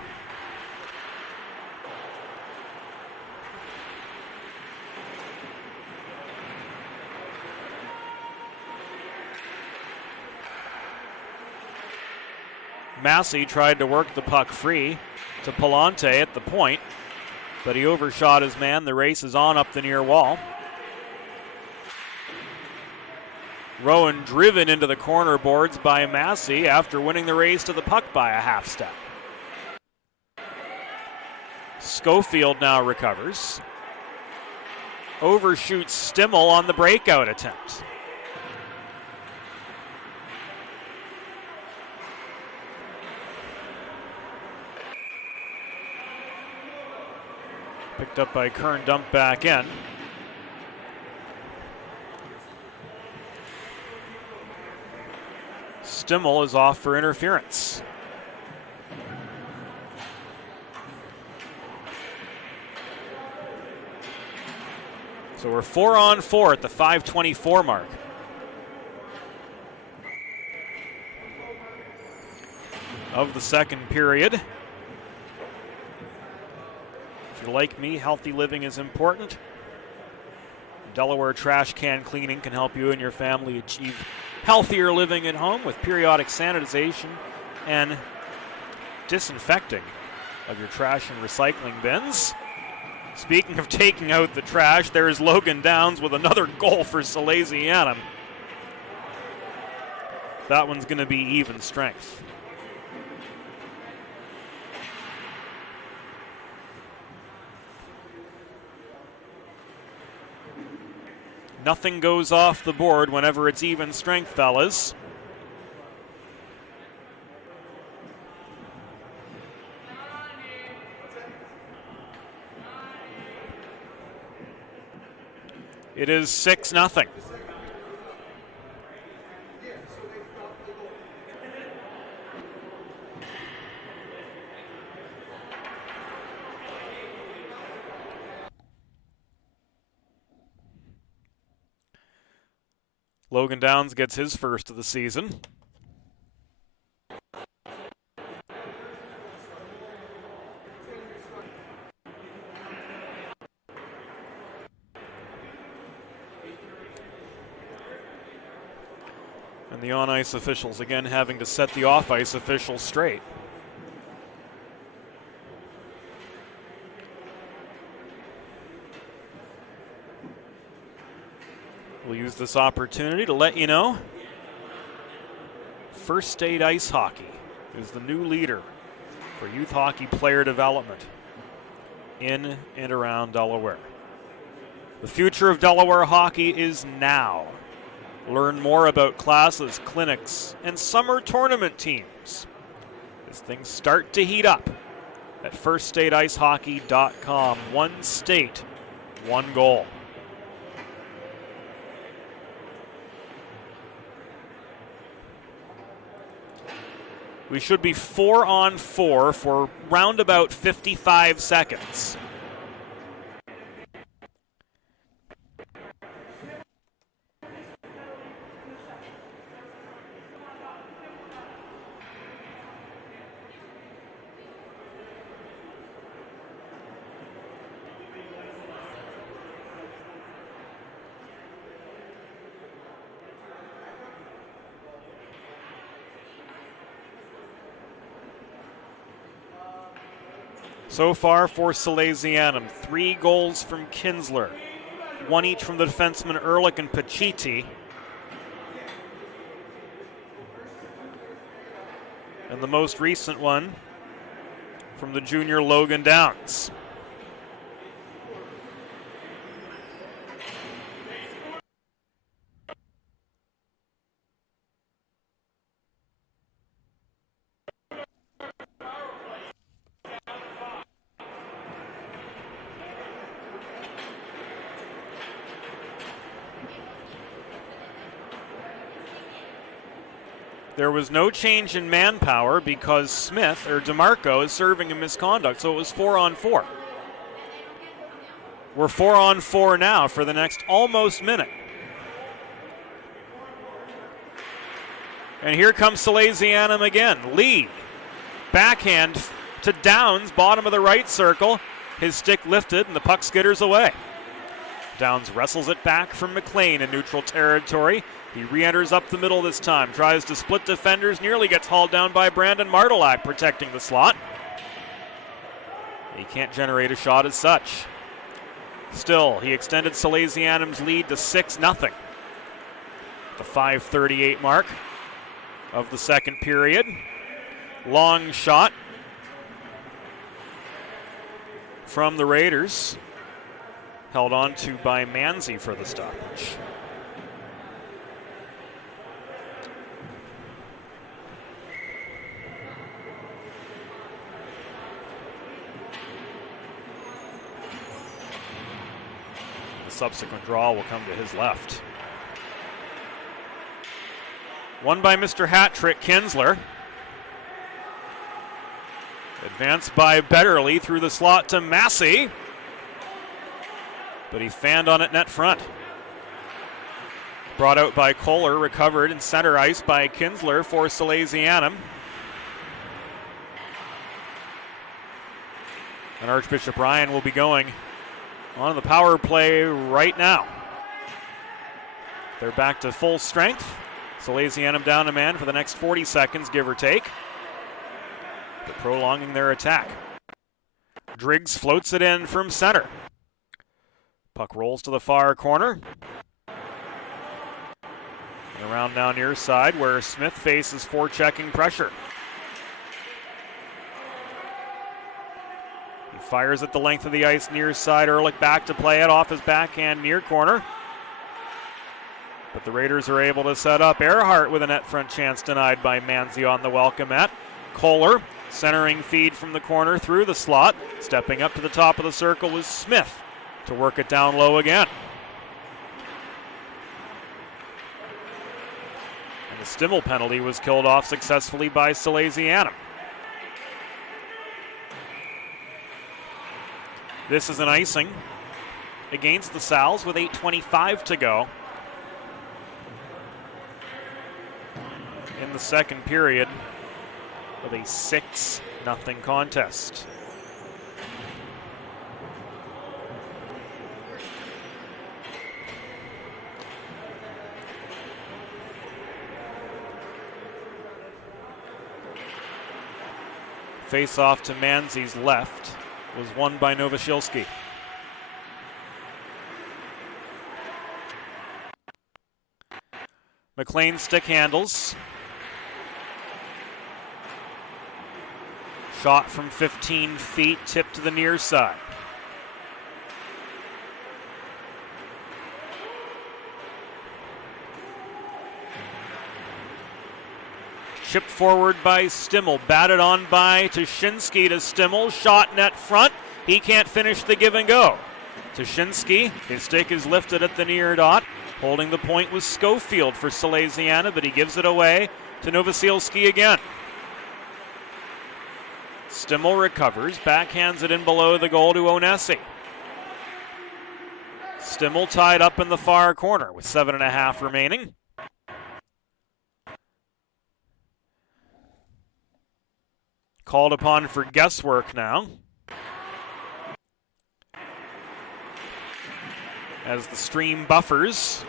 Massey tried to work the puck free to Palante at the point. but he overshot his man. The race is on up the near wall. Rowan driven into the corner boards by Massey after winning the race to the puck by a half step. Schofield now recovers. Overshoots Stimmel on the breakout attempt. Picked up by Kern, dumped back in. Stimmel is off for interference. So we're 4-on-4 at the 5:24 mark. Of the second period. If you're like me, healthy living is important. Delaware Trash Can Cleaning can help you and your family achieve healthier living at home with periodic sanitization and disinfecting of your trash and recycling bins. Speaking of taking out the trash, there is Logan Downs with another goal for Salesianum. That one's going to be even strength. Nothing goes off the board whenever it's even strength, fellas. It is 6-0. Logan Downs gets his first of the season. And the on-ice officials again having to set the off-ice officials straight. We'll use this opportunity to let you know First State Ice Hockey is the new leader for youth hockey player development in and around Delaware. The future of Delaware hockey is now. Learn more about classes, clinics, and summer tournament teams as things start to heat up at firststateicehockey.com. One state, one goal. We should be 4-on-4 for roundabout 55 seconds. So far for Salesianum, 3 goals from Kinsler, 1 each from the defenseman Ehrlich and Pacitti. And the most recent one from the junior Logan Downs. There was no change in manpower because Smith, or DeMarco, is serving a misconduct, so it was 4-on-4. We're 4-on-4 now for the next almost minute. And here comes Salesianum again. Lee, backhand to Downs, bottom of the right circle. His stick lifted and the puck skitters away. Downs wrestles it back from McLean in neutral territory. He re-enters up the middle this time, tries to split defenders, nearly gets hauled down by Brandon Martelak protecting the slot. He can't generate a shot as such. Still, he extended Salesianum's lead to 6-0. The 5:38 mark of the second period. Long shot from the Raiders. Held on to by Manzi for the stoppage. The subsequent draw will come to his left. Won by Mr. Hat-Trick Kinsler. Advanced by Betterly through the slot to Massey. But he fanned on it net front. Brought out by Kohler, recovered in center ice by Kinsler for Salesianum. And Archbishop Ryan will be going on the power play right now. They're back to full strength. Salesianum down a man for the next 40 seconds, give or take. They're prolonging their attack. Driggs floats it in from center. Puck rolls to the far corner. And around now near side where Smith faces forechecking pressure. He fires at the length of the ice near side. Ehrlich back to play it off his backhand near corner. But the Raiders are able to set up. Earhart with a net front chance denied by Manzi on the welcome mat. Kohler centering feed from the corner through the slot. Stepping up to the top of the circle was Smith to work it down low again. And the Stimmel penalty was killed off successfully by Salesianum. This is an icing against the Sals with 8:25 to go in the second period of a 6-0 contest. Face-off to Manzi's left was won by Novoselsky. McLean stick handles. Shot from 15 feet, tipped to the near side. Chipped forward by Stimmel, batted on by Tushinsky to Stimmel, shot net front. He can't finish the give and go. Tushinsky, his stick is lifted at the near dot. Holding the point was Schofield for Salesiana, but he gives it away to Novoselsky again. Stimmel recovers, backhands it in below the goal to Onesi. Stimmel tied up in the far corner with 7.5 remaining. Called upon for guesswork now. As the stream buffers.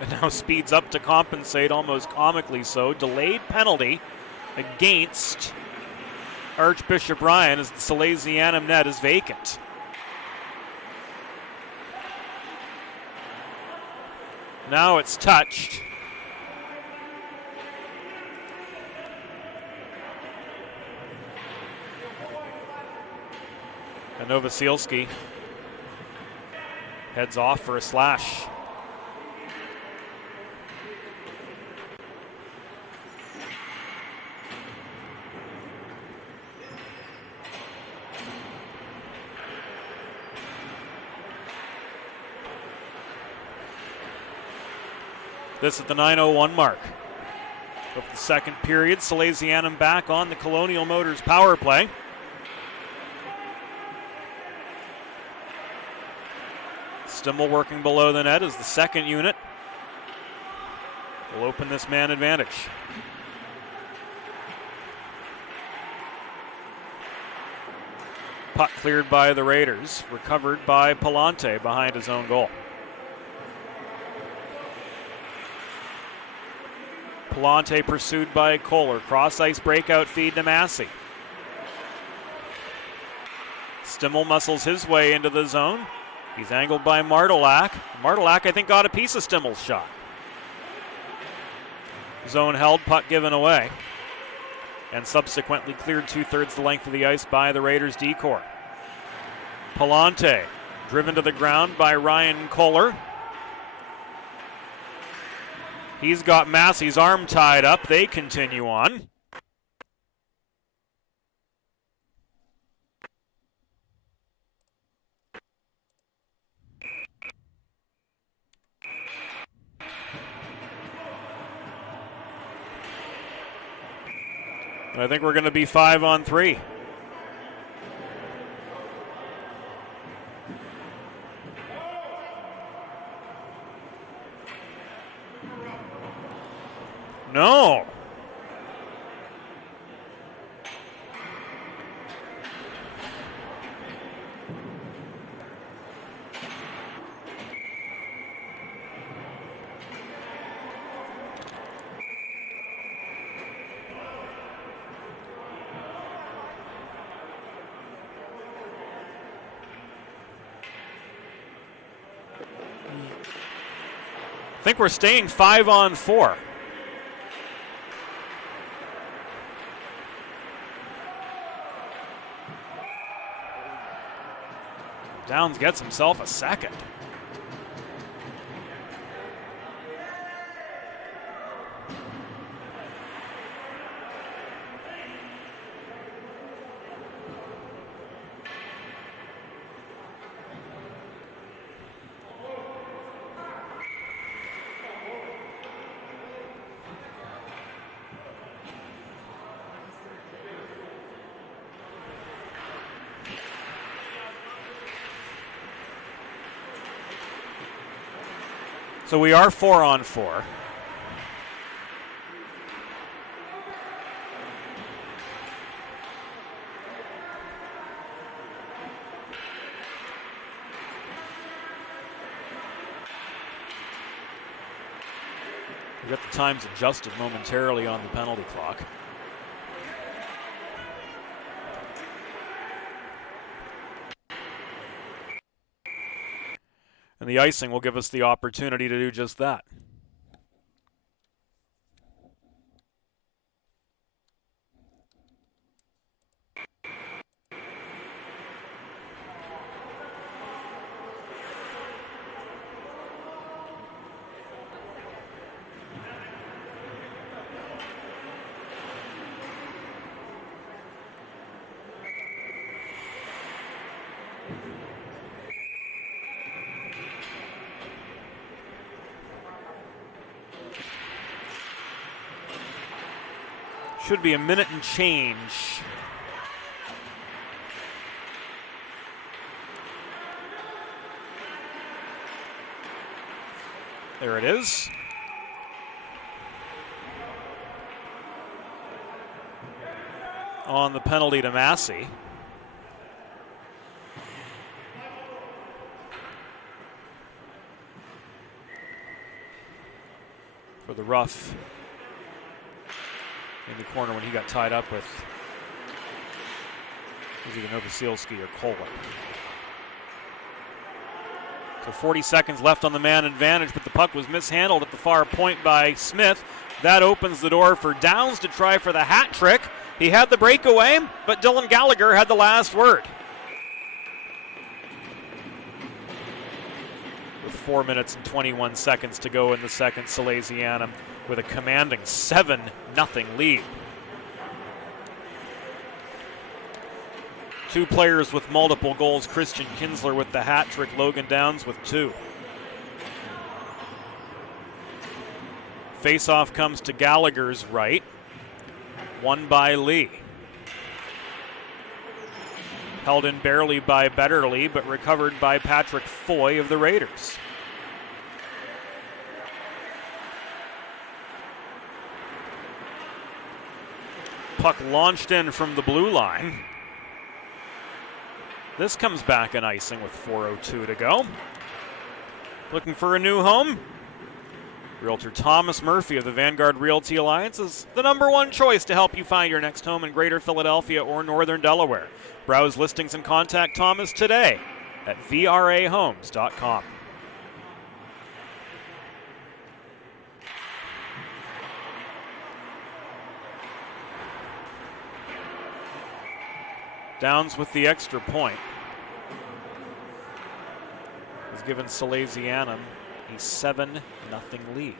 And now speeds up to compensate, almost comically so. Delayed penalty against Archbishop Ryan as the Salesianum net is vacant. Now it's touched. And Novoselsky heads off for a slash. This is the 9:01 mark of the second period. Salesianum back on the Colonial Motors power play. Stimmel working below the net as the second unit will open this man advantage. Puck cleared by the Raiders, recovered by Palante behind his own goal. Palante pursued by Kohler. Cross-ice breakout feed to Massey. Stimmel muscles his way into the zone. He's angled by Martelak. Martelak, I think, got a piece of Stimmel's shot. Zone held, puck given away. And subsequently cleared 2/3 the length of the ice by the Raiders' D-corps. Palante, driven to the ground by Ryan Kohler. He's got Massey's arm tied up. They continue on. I think we're going to be 5-on-3. No. I think we're staying 5-on-4. Downs gets himself a second. So we are 4-on-4. We got the times adjusted momentarily on the penalty clock. And the icing will give us the opportunity to do just that. Should be a minute and change. There it is. On the penalty to Massey. For the rough in the corner when he got tied up with, was either Novoselic or Kohler. So 40 seconds left on the man advantage, but the puck was mishandled at the far point by Smith. That opens the door for Downs to try for the hat trick. He had the breakaway, but Dylan Gallagher had the last word. With 4 minutes and 21 seconds to go in the second, Salesianum with a commanding 7-0 lead. Two players with multiple goals, Christian Kinsler with the hat trick, Logan Downs with 2. Face-off comes to Gallagher's right, won by Lee. Held in barely by Betterly, but recovered by Patrick Foy of the Raiders. Puck launched in from the blue line. This comes back in icing with 4:02 to go. Looking for a new home. Realtor Thomas Murphy of the Vanguard Realty Alliance is the #1 choice to help you find your next home in Greater Philadelphia or Northern Delaware. Browse listings and contact Thomas today at vrahomes.com. Downs with the extra point. Has given Salesianum a 7-0 lead.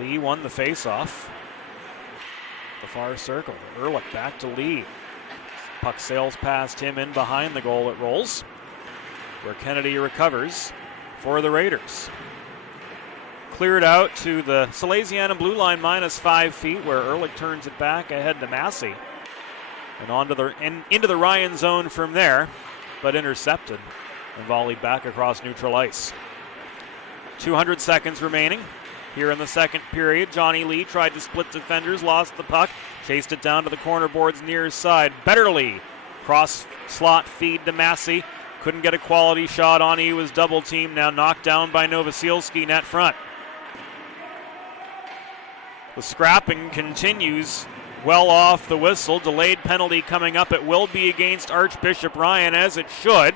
Lee won the faceoff. The far circle. Ehrlich back to Lee. Puck sails past him in behind the goal. It rolls, where Kennedy recovers for the Raiders. Cleared out to the Salesianum blue line -5 feet, where Ehrlich turns it back ahead to Massey. And into the Ryan zone from there, but intercepted and volleyed back across neutral ice. 200 seconds remaining here in the second period. Johnny Lee tried to split defenders, lost the puck, chased it down to the corner boards near side. Betterly, cross slot feed to Massey. Couldn't get a quality shot on. He was double teamed, now knocked down by Novosielski net front. The scrapping continues well off the whistle. Delayed penalty coming up. It will be against Archbishop Ryan, as it should,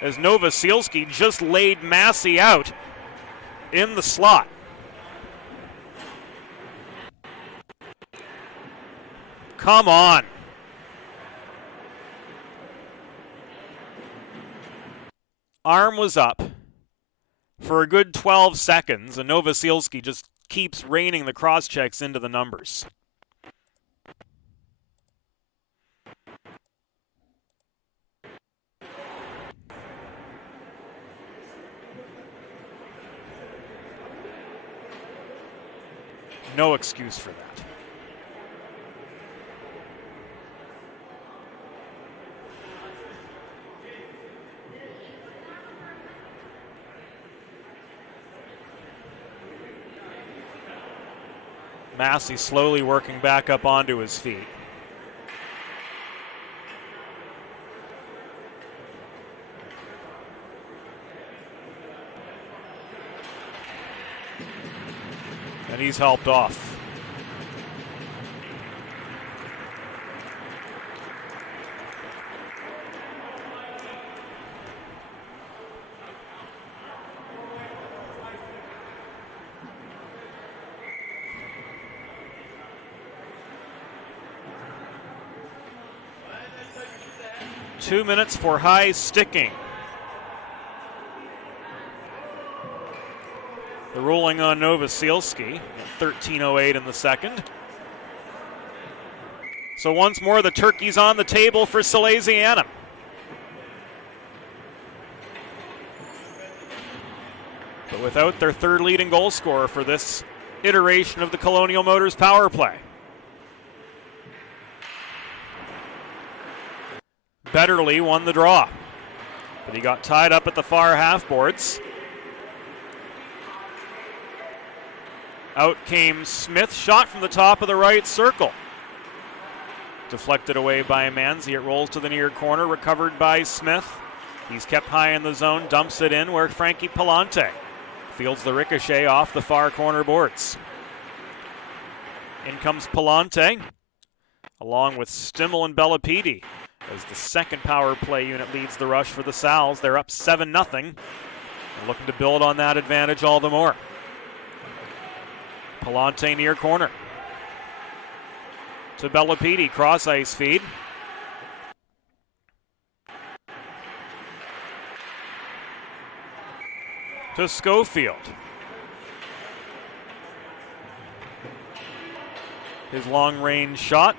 as Novosielski just laid Massey out in the slot. Come on. Arm was up for a good 12 seconds, and Novosielski just keeps raining the cross-checks into the numbers. No excuse for that. Massey slowly working back up onto his feet. And he's helped off. Two minutes for high sticking. The ruling on Novosielski at 13:08 in the second. So once more, the turkey's on the table for Salesianum. But without their third leading goal scorer for this iteration of the Colonial Motors power play. Betterly won the draw, but he got tied up at the far half boards. Out came Smith, shot from the top of the right circle. Deflected away by Manzi. It rolls to the near corner, recovered by Smith. He's kept high in the zone, dumps it in where Frankie Palante fields the ricochet off the far corner boards. In comes Palante, along with Stimmel and Bellapidi, as the second power play unit leads the rush for the Sals. They're up 7-0, and looking to build on that advantage all the more. Palante near corner to Bellapidi, cross ice feed. To Schofield. His long range shot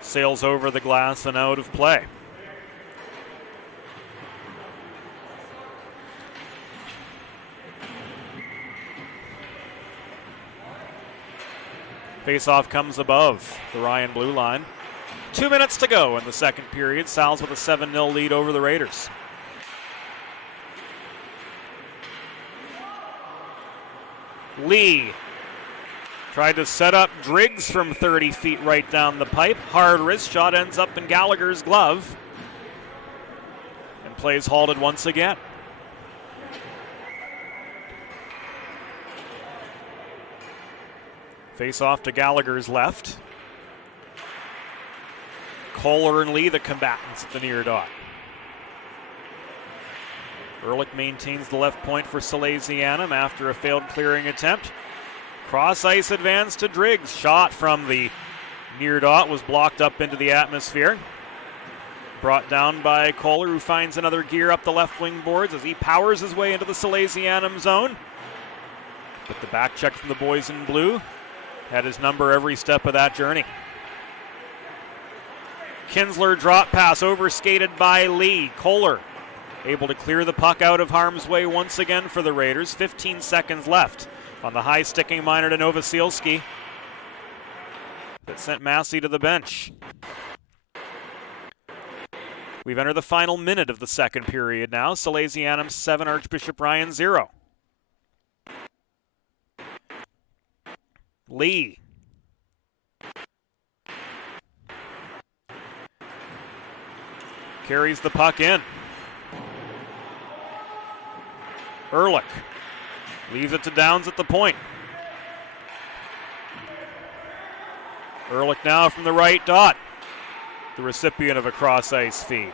sails over the glass and out of play. Faceoff comes above the Ryan blue line. 2 minutes to go in the second period. Sal's with a 7-0 lead over the Raiders. Lee Tried to set up Driggs from 30 feet right down the pipe. Hard wrist shot ends up in Gallagher's glove. And plays halted once again. Face off to Gallagher's left. Kohler and Lee, the combatants at the near dot. Ehrlich maintains the left point for Salesianum after a failed clearing attempt. Cross ice advance to Driggs. Shot from the near dot was blocked up into the atmosphere. Brought down by Kohler, who finds another gear up the left wing boards as he powers his way into the Salesianum zone. But the back check from the boys in blue had his number every step of that journey. Kinsler drop pass overskated by Lee. Kohler able to clear the puck out of harm's way once again for the Raiders. 15 seconds left on the high sticking minor to Novosilski that sent Massey to the bench. We've entered the final minute of the second period now. Salesianum 7, Archbishop Ryan 0. Lee. Carries the puck in. Ehrlich leaves it to Downs at the point. Ehrlich now from the right dot, the recipient of a cross-ice feed.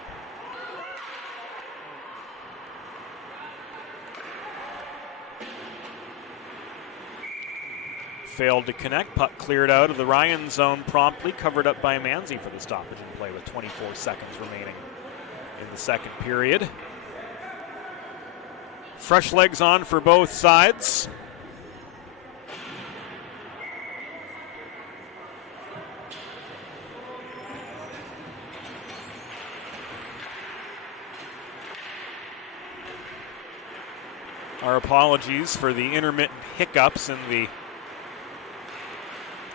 Failed to connect. Puck cleared out of the Ryan zone promptly, covered up by Manzi for the stoppage in play with 24 seconds remaining in the second period. Fresh legs on for both sides. Our apologies for the intermittent hiccups in the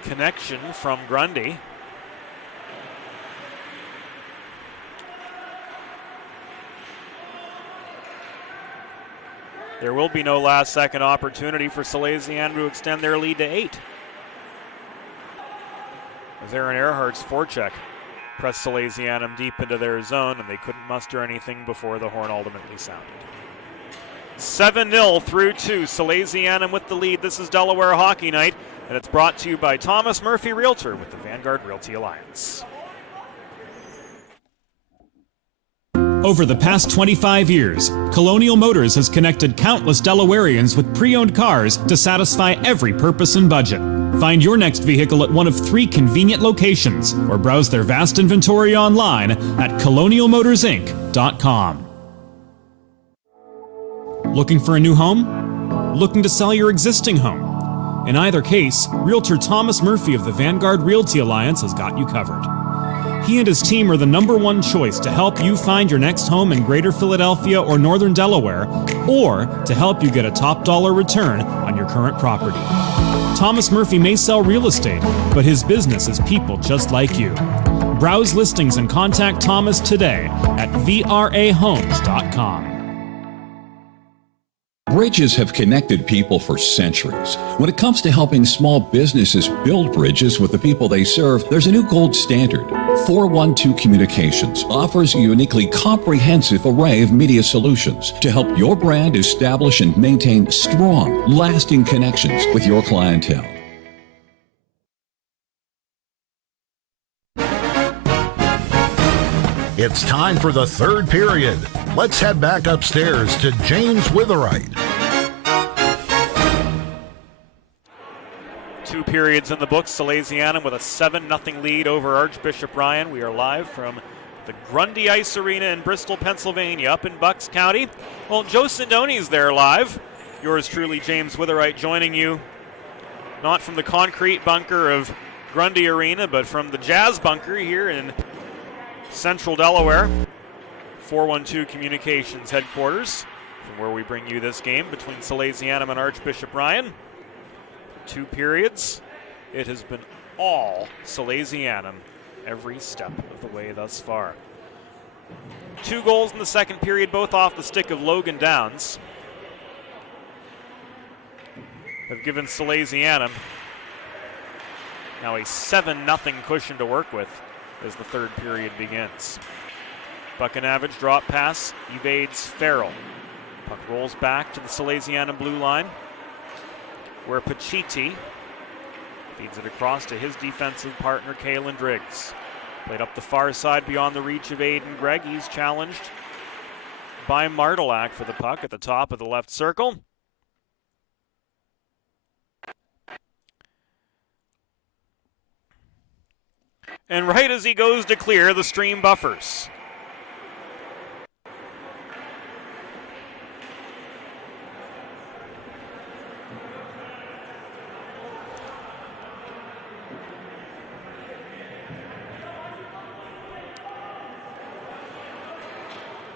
connection from Grundy. There will be no last second opportunity for Salesianum to extend their lead to 8. As Aaron Earhart's forecheck pressed Salesianum deep into their zone, and they couldn't muster anything before the horn ultimately sounded. 7-0 through 2. Salesianum with the lead. This is Delaware Hockey Night, and it's brought to you by Thomas Murphy Realtor with the Vanguard Realty Alliance. Over the past 25 years, Colonial Motors has connected countless Delawareans with pre-owned cars to satisfy every purpose and budget. Find your next vehicle at one of 3 convenient locations or browse their vast inventory online at colonialmotorsinc.com. Looking for a new home? Looking to sell your existing home? In either case, Realtor Thomas Murphy of the Vanguard Realty Alliance has got you covered. He and his team are the #1 choice to help you find your next home in Greater Philadelphia or Northern Delaware, or to help you get a top dollar return on your current property. Thomas Murphy may sell real estate, but his business is people just like you. Browse listings and contact Thomas today at vrahomes.com. Bridges have connected people for centuries. When it comes to helping small businesses build bridges with the people they serve, there's a new gold standard. 412 Communications offers a uniquely comprehensive array of media solutions to help your brand establish and maintain strong, lasting connections with your clientele. It's time for the third period. Let's head back upstairs to James Witherite. 2 periods in the books. Salesianum with a 7-0 lead over Archbishop Ryan. We are live from the Grundy Ice Arena in Bristol, Pennsylvania, up in Bucks County. Well, Joe Sindoni's there live. Yours truly, James Witherite, joining you not from the concrete bunker of Grundy Arena, but from the Jazz bunker here in Central Delaware. 412 Communications headquarters, from where we bring you this game between Salesianum and Archbishop Ryan. 2 periods. It has been all Salesianum every step of the way thus far. 2 goals in the second period, both off the stick of Logan Downs, have given Salesianum Now a 7-0 cushion to work with as the third period begins. Buchanavage drop pass evades Farrell. Puck rolls back to the Salesianum blue line, where Pachiti feeds it across to his defensive partner, Kalen Driggs. Played up the far side beyond the reach of Aiden Gregg. He's challenged by Martelak for the puck at the top of the left circle. And right as he goes to clear, the stream buffers.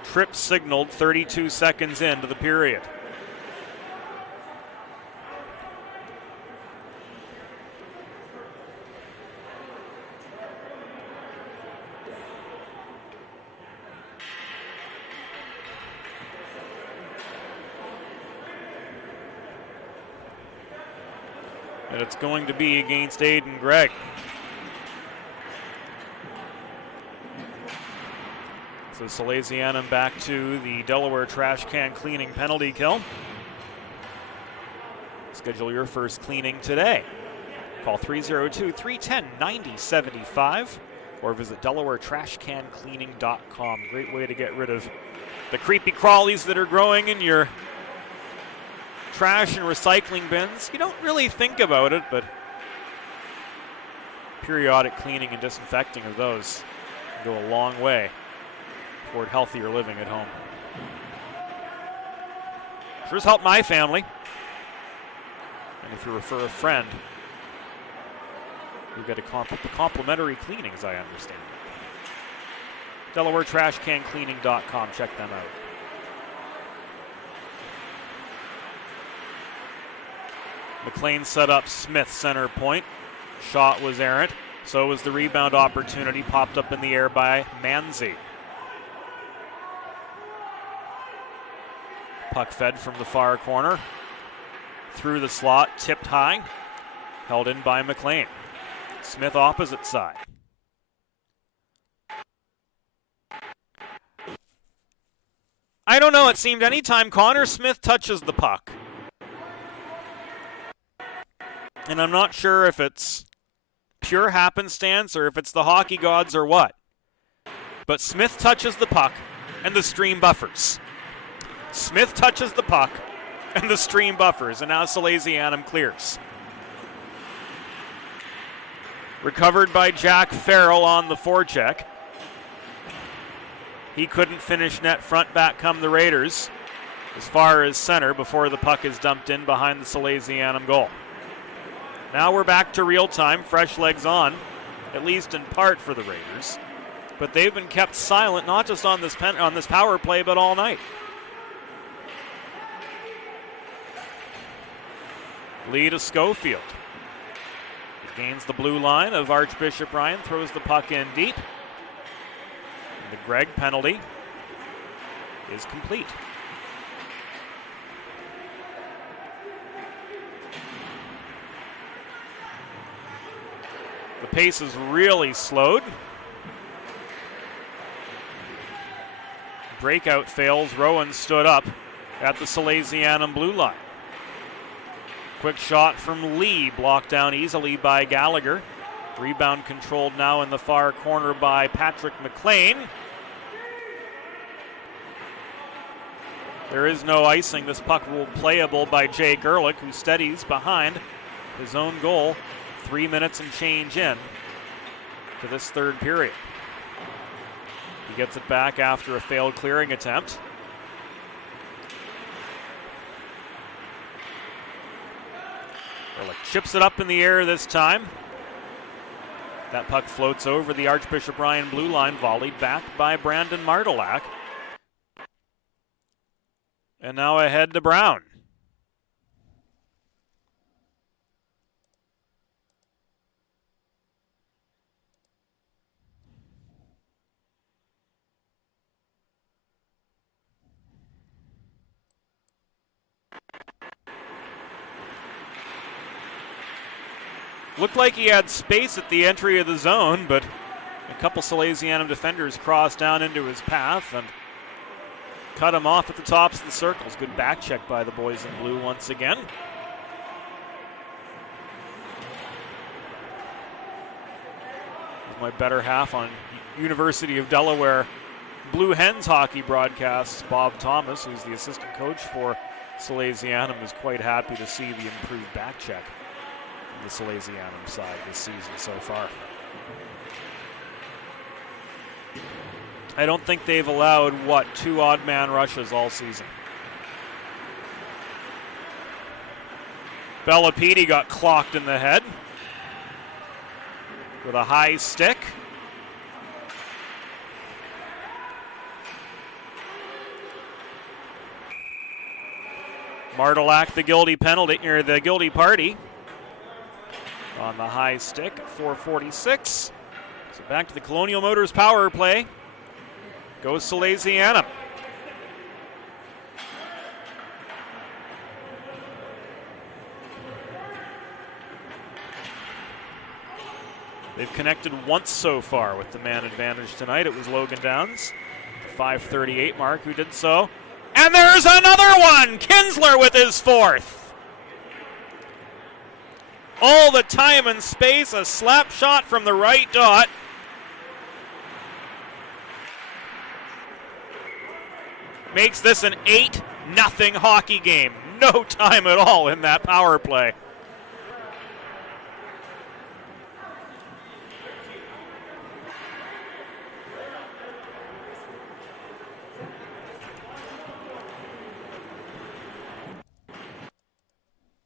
Trip signaled 32 seconds into the period. And it's going to be against Aiden Gregg. So Salesianum back to the Delaware trash can cleaning penalty kill. Schedule your first cleaning today. Call 302-310-9075 or visit DelawareTrashCanCleaning.com. Great way to get rid of the creepy crawlies that are growing in your trash and recycling bins. You don't really think about it, but periodic cleaning and disinfecting of those go a long way toward healthier living at home. Sure's helped my family. And if you refer a friend, you get a complimentary cleaning, as I understand it. DelawareTrashCanCleaning.com. Check them out. McLean set up Smith center point. Shot was errant. So was the rebound opportunity popped up in the air by Manzi. Puck fed from the far corner. Through the slot, tipped high. Held in by McLean. Smith opposite side. I don't know, it seemed anytime Connor Smith touches the puck, and I'm not sure if it's pure happenstance or if it's the hockey gods or what, but Smith touches the puck and the stream buffers. Smith touches the puck and the stream buffers, and now Salesianum clears. Recovered by Jack Farrell on the forecheck. He couldn't finish net front, back come the Raiders as far as center before the puck is dumped in behind the Salesianum goal. Now we're back to real time, fresh legs on, at least in part for the Raiders. But they've been kept silent, not just on this power play, but all night. Lee to Schofield. He gains the blue line of Archbishop Ryan, throws the puck in deep. And the Gregg penalty is complete. The pace is really slowed. Breakout fails. Rowan stood up at the Salesianum blue line. Quick shot from Lee, blocked down easily by Gallagher. Rebound controlled now in the far corner by Patrick McLean. There is no icing. This puck ruled playable by Jake Ehrlich, who steadies behind his own goal. 3 minutes and change in to this third period. He gets it back after a failed clearing attempt. Ehrlich chips it up in the air this time. That puck floats over the Archbishop Ryan blue line, volleyed back by Brandon Martelak. And now ahead to Brown. Looked like he had space at the entry of the zone, but a couple Salesianum defenders crossed down into his path and cut him off at the tops of the circles. Good back check by the boys in blue once again. With my better half on University of Delaware Blue Hens hockey broadcasts, Bob Thomas, who's the assistant coach for Salesianum, is quite happy to see the improved back check on the Salesianum side this season so far. I don't think they've allowed, 2 odd man rushes all season. Bellapede got clocked in the head with a high stick. Martelak, the guilty penalty, or the guilty party on the high stick at 4:46. So back to the Colonial Motors power play. Goes Salesianum. They've connected once so far with the man advantage tonight. It was Logan Downs, the 5:38 mark, who did so. And there's another one! Kinsler with his 4th. All the time and space, a slap shot from the right dot. Makes this an 8-0 hockey game. No time at all in that power play.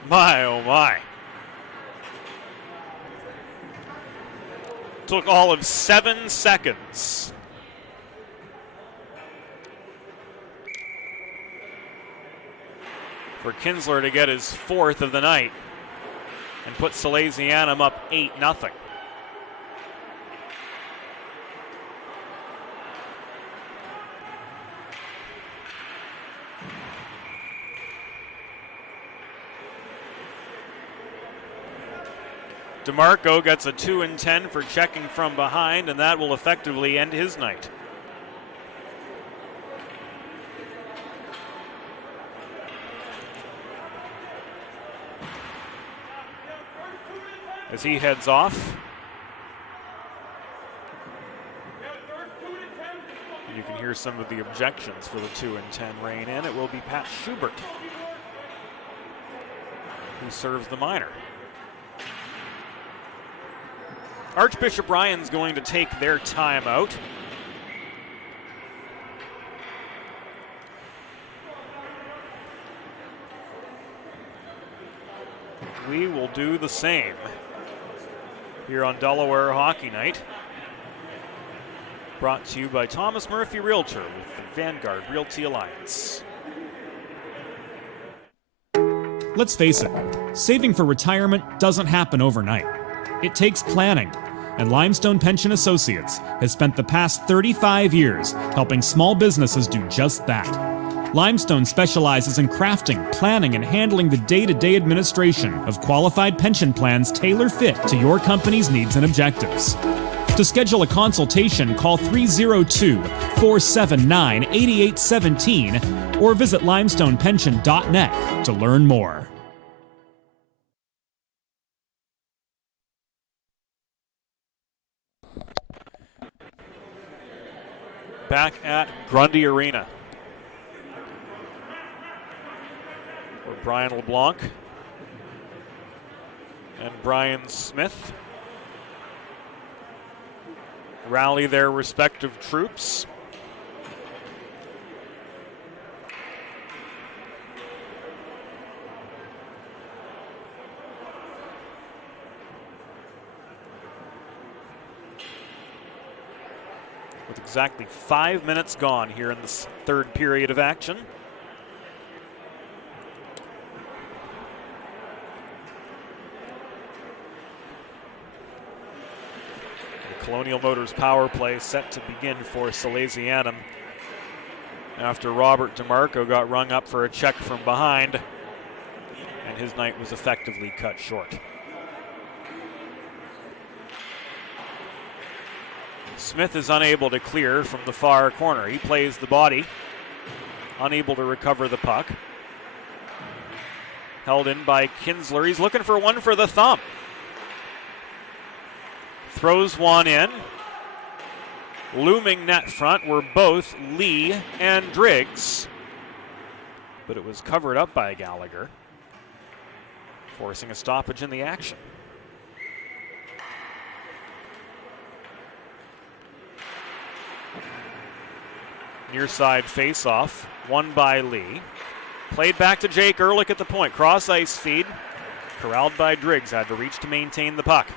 My, oh my. Took all of 7 seconds. For Kinsler to get his 4th of the night and put Salesianum up 8-0. DeMarco gets a 2 and 10 for checking from behind, and that will effectively end his night. As he heads off, you can hear some of the objections for the 2 and 10 rein in. It will be Pat Schubert who serves the minor. Archbishop Ryan's going to take their timeout. We will do the same here on Delaware Hockey Night. Brought to you by Thomas Murphy Realtor with the Vanguard Realty Alliance. Let's face it, saving for retirement doesn't happen overnight. It takes planning, and Limestone Pension Associates has spent the past 35 years helping small businesses do just that. Limestone specializes in crafting, planning, and handling the day-to-day administration of qualified pension plans tailor-fit to your company's needs and objectives. To schedule a consultation, call 302-479-8817 or visit limestonepension.net to learn more. Back at Grundy Arena, where Brian LeBlanc and Brian Smith rally their respective troops. With exactly 5 minutes gone here in this third period of action. The Colonial Motors power play set to begin for Salesianum after Robert DeMarco got rung up for a check from behind, and his night was effectively cut short. Smith is unable to clear from the far corner. He plays the body, unable to recover the puck. Held in by Kinsler. He's looking for one for the thumb. Throws one in. Looming net front were both Lee and Driggs, but it was covered up by Gallagher, forcing a stoppage in the action. Near side face-off, won by Lee. Played back to Jake Ehrlich at the point. Cross ice feed, corralled by Driggs. Had to reach to maintain the puck.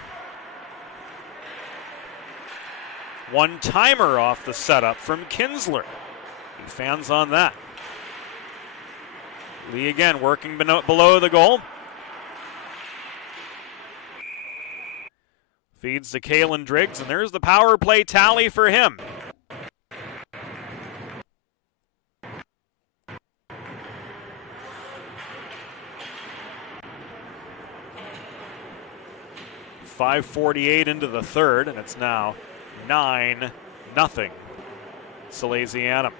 One-timer off the setup from Kinsler. He fans on that. Lee again working below the goal. Feeds to Kalen Driggs, and there's the power play tally for him. .548 into the third, and it's now 9-0 Salesianum.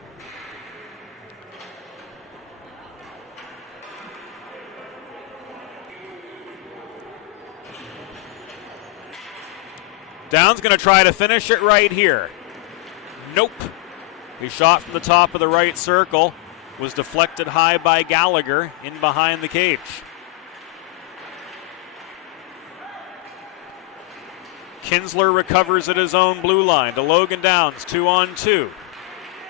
Down's going to try to finish it right here. Nope. He shot from the top of the right circle, was deflected high by Gallagher in behind the cage. Kinsler recovers at his own blue line to Logan Downs, 2-on-2.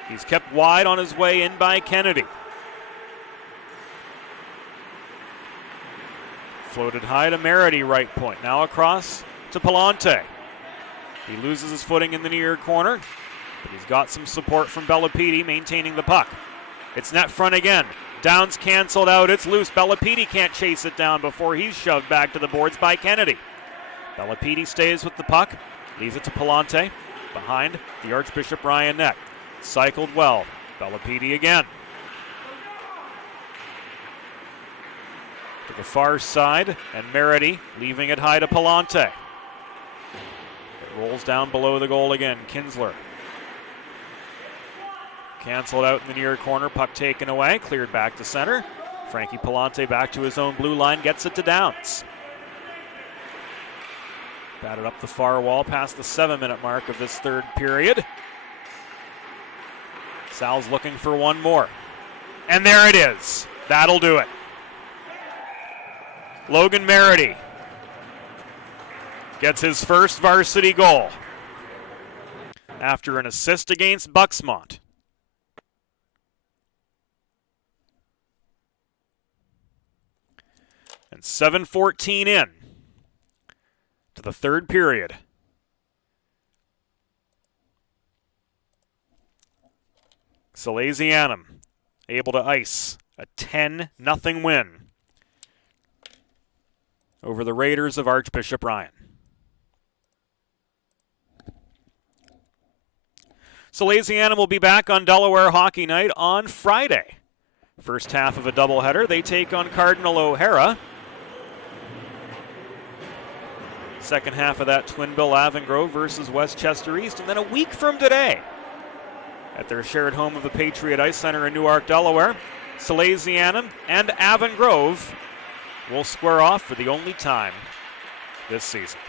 He's kept wide on his way in by Kennedy. Floated high to Merity, right point. Now across to Palante. He loses his footing in the near corner, but he's got some support from Bellapidi maintaining the puck. It's net front again. Downs canceled out. It's loose. Bellapidi can't chase it down before he's shoved back to the boards by Kennedy. Bellapidi stays with the puck, leaves it to Palante, behind the Archbishop Ryan net. Cycled well, Bellapidi again. To the far side, and Merity leaving it high to Palante. It rolls down below the goal again, Kinsler. Canceled out in the near corner, puck taken away, cleared back to center. Frankie Palante back to his own blue line, gets it to Downs. Batted up the far wall past the 7-minute mark of this third period. Sal's looking for one more. And there it is. That'll do it. Logan Merity gets his first varsity goal after an assist against Bucksmont. And 7:14 in to the third period. Salesianum able to ice a 10-0 win over the Raiders of Archbishop Ryan. Salesianum will be back on Delaware Hockey Night on Friday. First half of a doubleheader, they take on Cardinal O'Hara. Second half of that, Twin Bill Avongrove versus Westchester East. And then a week from today, at their shared home of the Patriot Ice Center in Newark, Delaware, Salesianum and Avongrove will square off for the only time this season.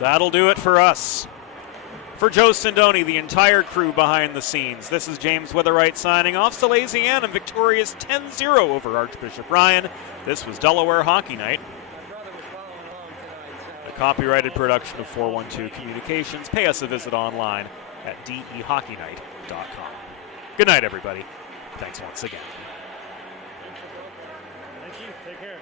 That'll do it for us. For Joe Sindoni, the entire crew behind the scenes, this is James Witherite signing off. Salesianum victorious 10-0 over Archbishop Ryan. This was Delaware Hockey Night. A copyrighted production of 412 Communications. Pay us a visit online at dehockeynight.com. Good night, everybody. Thanks once again. Thank you. Take care.